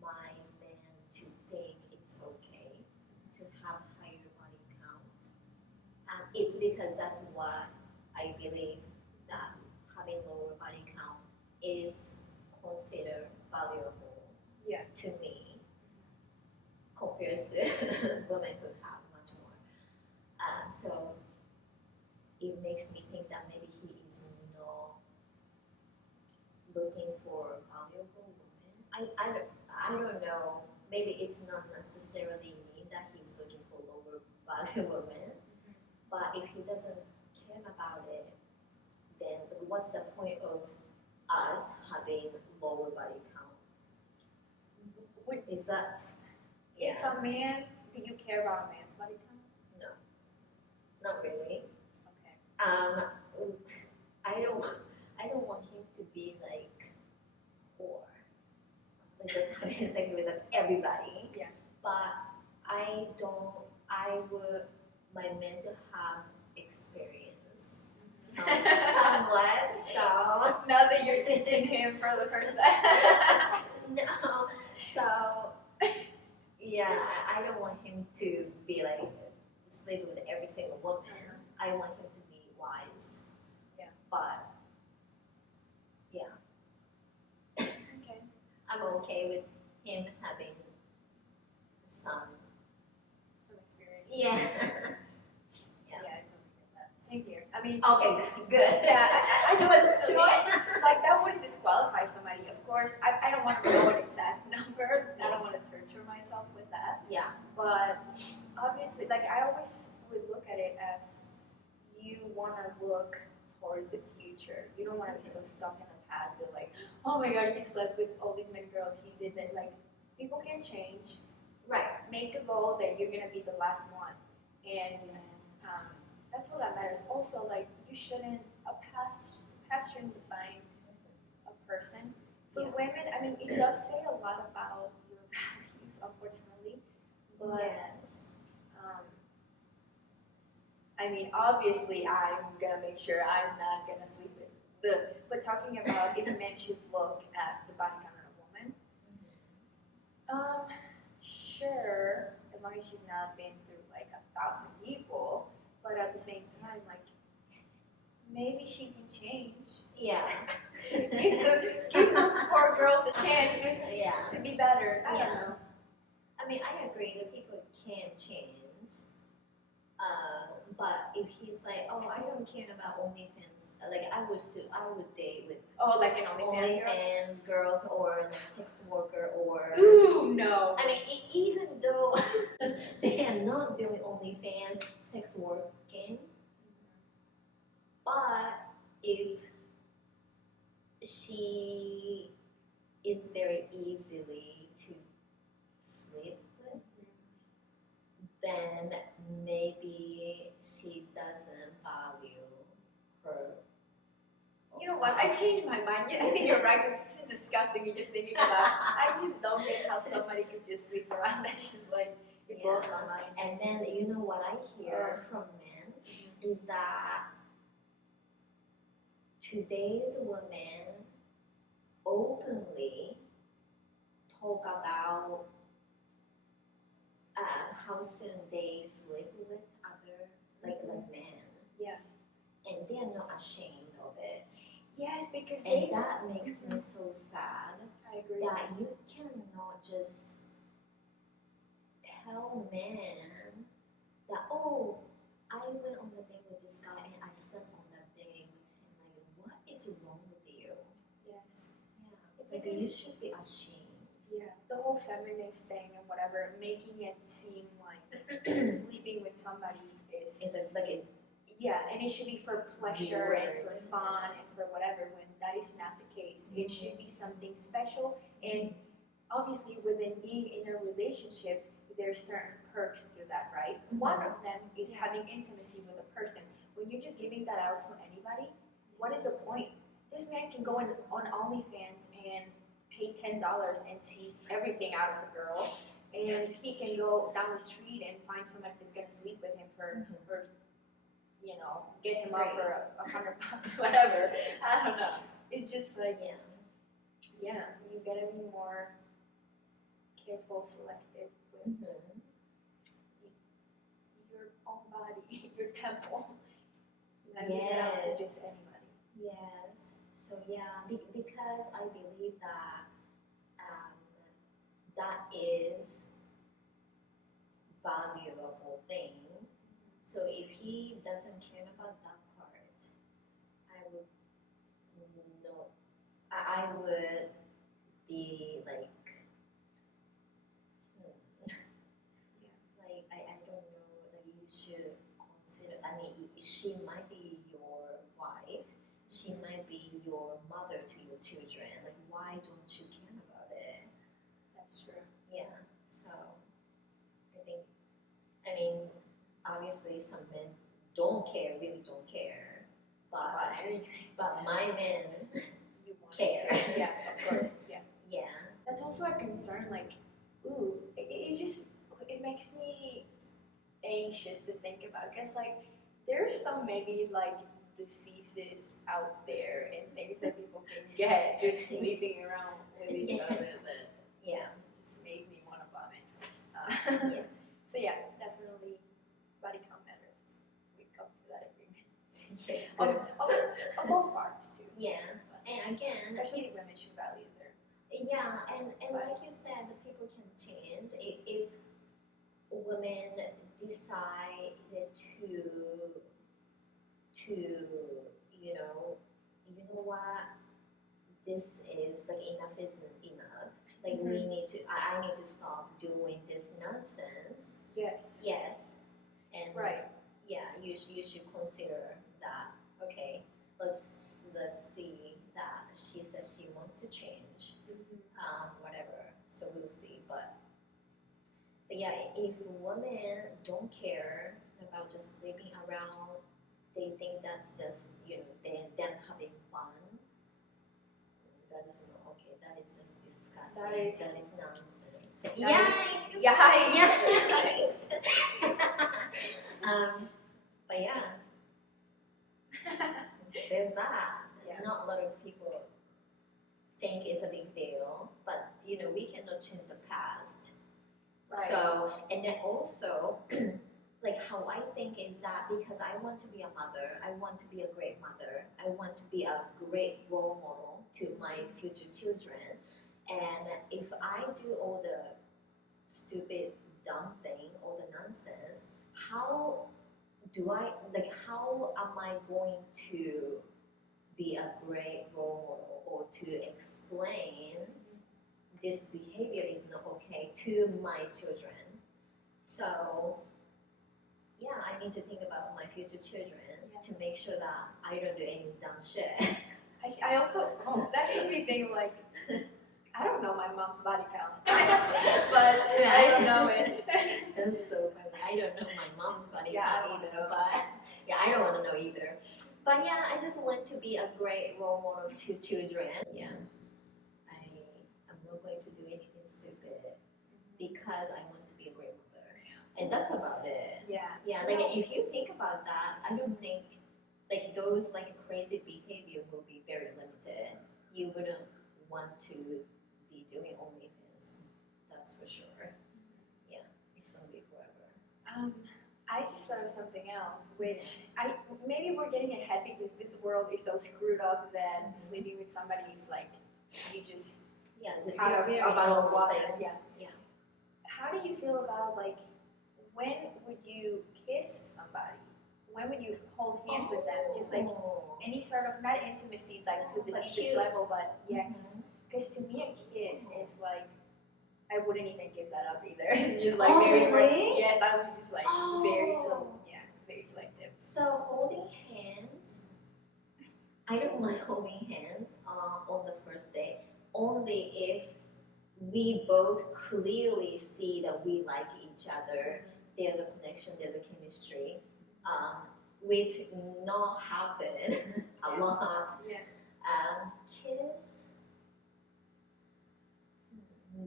my man to think it's okay to have higher body count. It's because that's what I believe that having lower body count is considered valuable Yeah. to me compared to women who have much more. So it makes me think that maybe he is not looking for valuable women. I don't know. Maybe it's not necessarily mean that he's looking for lower valuable women. But if he doesn't care about it, then what's the point of us having lower body count? Is that If a man, do you care about a man's body count? no, not really. Okay. I don't want him to be like poor, like just having sex with everybody. Yeah. But I would my man to have experience somewhat. So Now that you're teaching him for the first time. no, so yeah, I don't want him to be like sleep with every single woman. I want him to be wise. Yeah. But yeah, Okay. I'm okay with him having some. Some experience. Yeah. Yeah, I totally get that. Same here. I mean, Okay, good. yeah, I know it's Sure. like that wouldn't disqualify somebody. Of course, I don't want to know an exact number. I don't want to torture myself with that. Yeah. But obviously, like I always would look at it as you want to look towards the future. You don't want to be so stuck in the past that like, oh my God, he slept with all these many girls. He did that. Like people can change. Right. Make a goal that you're gonna be the last one, and that's all that matters. Also, like you shouldn't past shouldn't define a person. For Yeah. women, I mean, it does say a lot about your values, unfortunately. But Yes. I mean, obviously, I'm gonna make sure I'm not gonna sleep with the. But talking about if men should look at the body count of a woman, sure, as long as she's not been through like 1,000 people. But at the same time, like maybe she can change. Yeah. Give those poor girls a chance Yeah. to be better. I Yeah. don't know. I mean, I agree that people can change. But if he's like, oh, I don't care about OnlyFans, like I would date with Oh, like an OnlyFans girl? OnlyFans girls or like sex worker or. Ooh, no. I mean, even though they are not doing OnlyFans sex working, but if she is very easily to sleep with, then maybe she doesn't value her. You know what? I changed my mind. I think you're right. 'Cause this is disgusting. You're just thinking about. I just don't get how somebody could just sleep around. That's just like it blows my mind. And then you know what I hear from men is that today's women openly talk about how soon they sleep with other like men. Yeah. And they are not ashamed of it. Yes, because And that makes me so sad I agree. that you cannot just tell men that, oh, Like you should be ashamed. Yeah, the whole feminist thing and whatever, making it seem like sleeping with somebody is It's like a yeah, and it should be for pleasure and for Reward. fun and for whatever. When that is not the case, it should be something special. And obviously, within being in a relationship, there's certain perks to that, right? One of them is having intimacy with a person. When you're just giving that out to anybody, what is the point? This man can go on OnlyFans and pay $10 and sees everything out of a girl, and he can go down the street and find somebody that's gonna sleep with him for you know, get him up for $100, whatever. I don't know. It's just like yeah, you gotta be more careful, selective with your own body, your temple. Not give it out to just anybody. Yes. So yeah, because I believe that that is valuable thing. So if he doesn't care about that part, I would no, I would be like, like I don't know, like you should consider. I mean, she might be your wife. She might be your mother to your children. Like, why don't you care about it? That's true. Yeah. So I think, I mean, obviously some men don't care, really don't care, but my men You want care. to. Yeah, of course. Yeah. Yeah. That's also a concern. Like, ooh, it just it makes me anxious to think about because like there's so many like diseases out there and things that people can get just sleeping around with each other that just make me want to vomit. So yeah, definitely body count matters. We come to that agreement. Yes. On both parts too. Yeah. And again, Especially women should value their. yeah, and like you said, the people can change. If women decide to you know what, this is like enough isn't enough. Like we need to, I need to stop doing this nonsense. Yes. Yes, and yeah, you should consider that. Okay, let's see that she says she wants to change. Whatever. So we'll see. But yeah, if women don't care about just sleeping around, they think that's just them having fun. That is not okay. That is just disgusting. That is nonsense. But yeah, there's that. Yeah. Not a lot of people think it's a big deal, but we cannot change the past. Right. So, and then also, like how I think is that because I want to be a mother, I want to be a great mother, I want to be a great role model to my future children, and if I do all the stupid, dumb thing, all the nonsense, how am I going to be a great role model or to explain this behavior is not okay to my children? So yeah, I need to think about my future children to make sure that I don't do any dumb shit. I also, that made me think like, I don't know my mom's body count, but I don't know it. That's so funny. I don't know my mom's body count either, but yeah, I don't want to know either. But yeah, I just want to be a great role model to children. Yeah, I'm not going to do anything stupid because I want to be a great mother, and that's about it. Yeah, like if you think about that, I don't think like those like crazy behavior will be very limited. You wouldn't want to be doing OnlyFans, that's for sure. Yeah, it's gonna be forever. I just thought of something else, which maybe we're getting ahead because this world is so screwed up that sleeping with somebody is like you just out of a bottle of water. Yeah. How do you feel about like when would you kiss somebody? When would you hold hands with them? Just like any sort of not intimacy like to the deepest level, but yes. Because to me, a kiss is like, I wouldn't even give that up either. It's just like Oh, very, really? yes, I was just like very selective. So holding hands, I don't mind holding hands on the first day, only if we both clearly see that we like each other. There's a connection, there's a chemistry, which not happen a lot. Yeah. Kiss,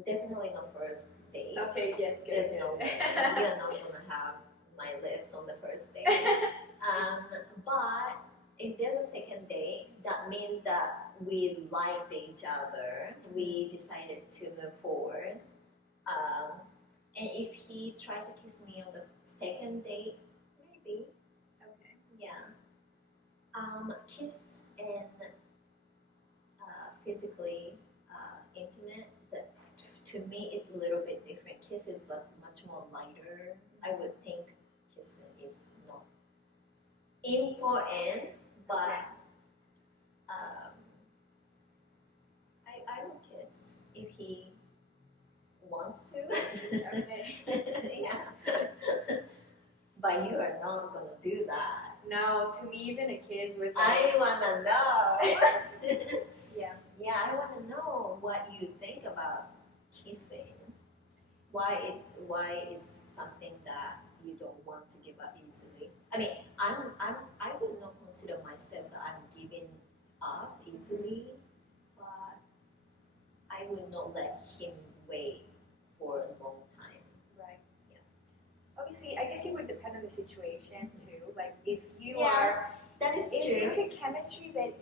definitely not first date. Okay, yes, good. There's no way. You're not gonna have my lips on the first date. But if there's a second date, that means that we liked each other. We decided to move forward. And if he tried to kiss me on the second date, maybe, Okay. yeah. Kiss and physically intimate, that to me it's a little bit different. Kiss is like much more lighter. I would think kissing is not important, but I will kiss if he wants to. Okay. Yeah. But you are not gonna do that. No, to me, even a kiss was I like, wanna know. yeah. Yeah, I wanna know what you think about kissing. Why it's something that you don't want to give up easily. I mean, I would not consider myself that I'm giving up easily, but I would not let him wait for a long time. Right. Yeah. Obviously, I guess it would depend on the situation too. Like if you Yeah, are, that is if true. it's a chemistry that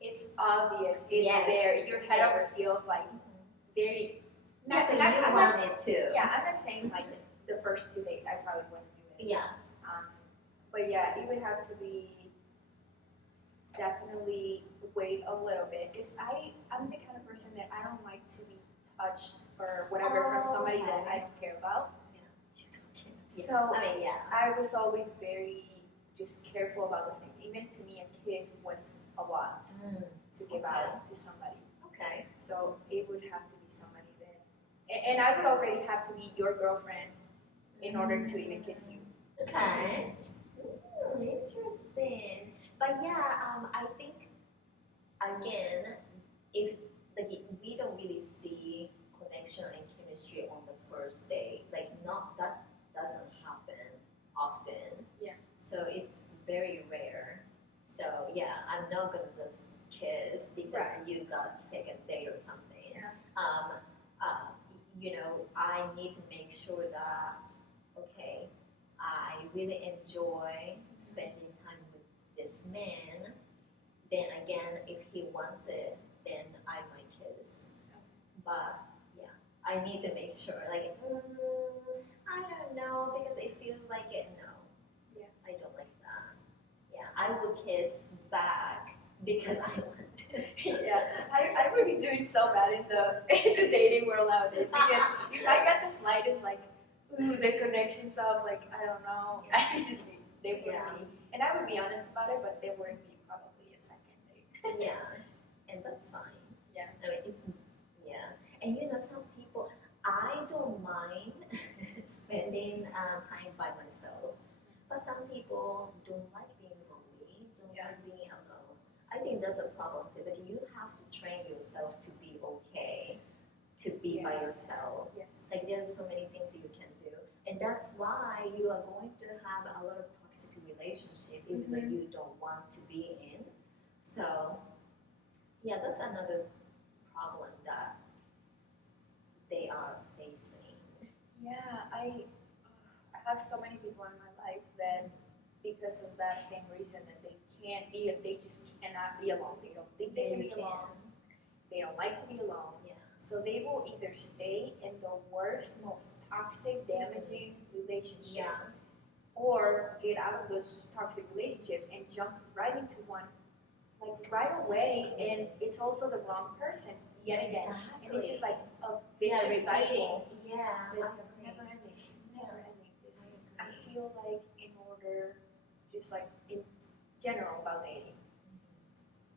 it's obvious, it's Yes. there, your head over Yes. heels, like very. Not Yeah, that you I'm want not- it to. Yeah, I'm not saying like the first 2 days I probably wouldn't do it. Yeah. But yeah, it would have to be definitely wait a little bit because I'm the kind of person that I don't like to be touched or whatever from somebody that I don't care about. Yeah. So I mean, yeah. I was always very just careful about those things. Even to me, a kiss was a lot to give out to somebody. Okay. So it would have to be somebody that, and I would already have to be your girlfriend in order to even kiss you. Okay. Interesting. But yeah, I think again, if like we don't really see connection and chemistry on the first day, like not that doesn't happen often. Yeah. So it's very rare. So yeah, I'm not gonna just kiss because Right. you got second date or something. Yeah. I need to make sure that okay, I really enjoy spending time with this man. Then again, if he wants it, then I might kiss. But yeah, I need to make sure. Like, I don't know because it feels like it. No, Yeah. I don't like that. Yeah, I will kiss back because I want to. Yeah, I would be doing so bad in the dating world nowadays because if I got the slightest like, the connections of like I don't know, I just they wouldn't be, and I would be honest about it, but there wouldn't be probably a second date. Yeah, and that's fine. Yeah. I mean, it's yeah, and some people I don't mind spending time by myself, but some people don't like being lonely, don't Yeah. like being alone. I think that's a problem too. Like you have to train yourself to be okay, to be by Yes. yourself. Yes. Like there's so many things you can do, and that's why you are going to have a lot of toxic relationship even though you don't want to be in. So yeah, that's another problem that they are facing. Yeah, I have so many people in my life that because of that same reason that they just cannot be alone. They don't think they can be alone. They don't like to be alone. Yeah. So they will either stay in the worst, most toxic, damaging relationship, Yeah. or get out of those toxic relationships and jump right into one, like right away. And it's also the wrong person yet again. Exactly. And it's just like a Yeah, vicious cycle. Yeah. that I agree. never ending. Never ending. This, I I agree. feel like in order, just like in general about dating,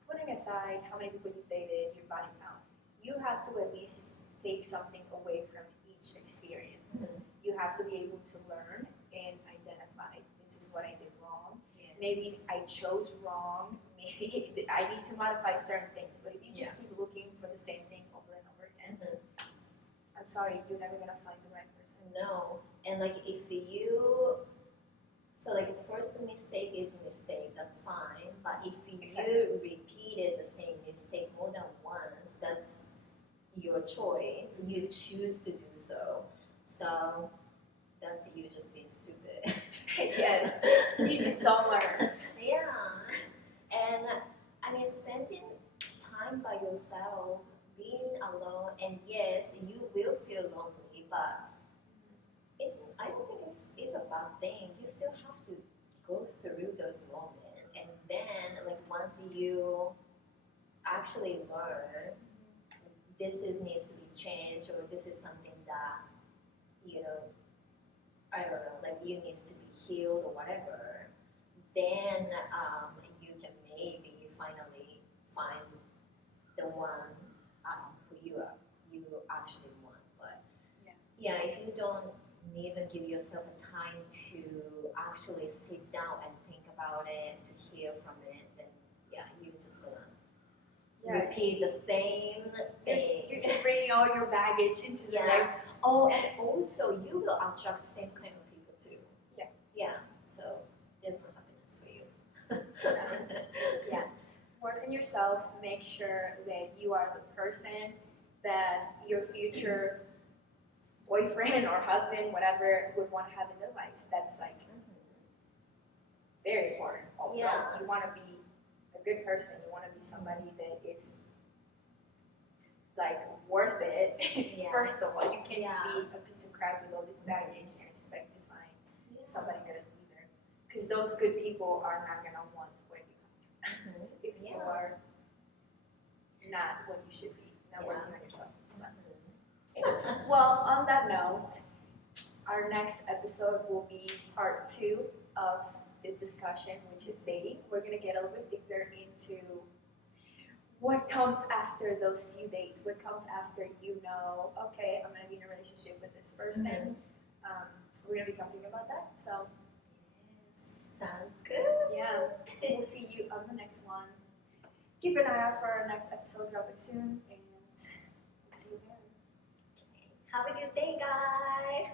putting aside how many people you've dated, your body count, you have to at least take something away from each experience. Mhm. You have to be able to learn and identify, this is what I did wrong. Yes. Maybe I chose wrong. Maybe I need to modify certain things. But if you just keep looking for the same thing over and over again, Mhm. I'm sorry, you're never gonna find the right person. No, and like if you, so like first mistake is mistake, that's fine. But if you Exactly. repeated the same mistake more than once, that's your choice. You choose to do so. So that's you just being stupid. Yes, you just don't learn. Yeah, and I mean spending time by yourself, being alone, and yes, you will feel lonely, but it's I don't think it's a bad thing. You still have to go through those moments, and then like once you actually learn this is needs to be changed, or this is something that you know I don't know, like you needs to be healed or whatever, then you can maybe finally find the one who you actually want. But yeah, if you don't even give yourself a time to actually sit down and think about it, to hear from it, then yeah, you're just gonna repeat the same thing. You're just bringing all your baggage into the Yeah. next. Oh, and also you will attract the same kind of people too. Yeah. Yeah. So there's no happiness for you. Yeah. Work on yourself. Make sure that you are the person that your future boyfriend or husband, whatever, would want to have in their life. That's like very important. Also, Yeah. you want to be a good person. You want to be somebody that is like worth it. Yeah. First of all, you can't Yeah. be a piece of crap with all this baggage and expect to find somebody good either. Because those good people are not gonna want what you have. If you are not what you should be, not working on yourself. Well, on that note, our next episode will be part 2 of this discussion, which is dating. We're gonna get a little bit deeper into what comes after those few dates. What comes after you know, okay, I'm gonna be in a relationship with this person. We're gonna be talking about that. So Sounds good. yeah, we'll see you on the next one. Keep an eye out for our next episode dropping soon, and we'll see you there. Have a good day, guys.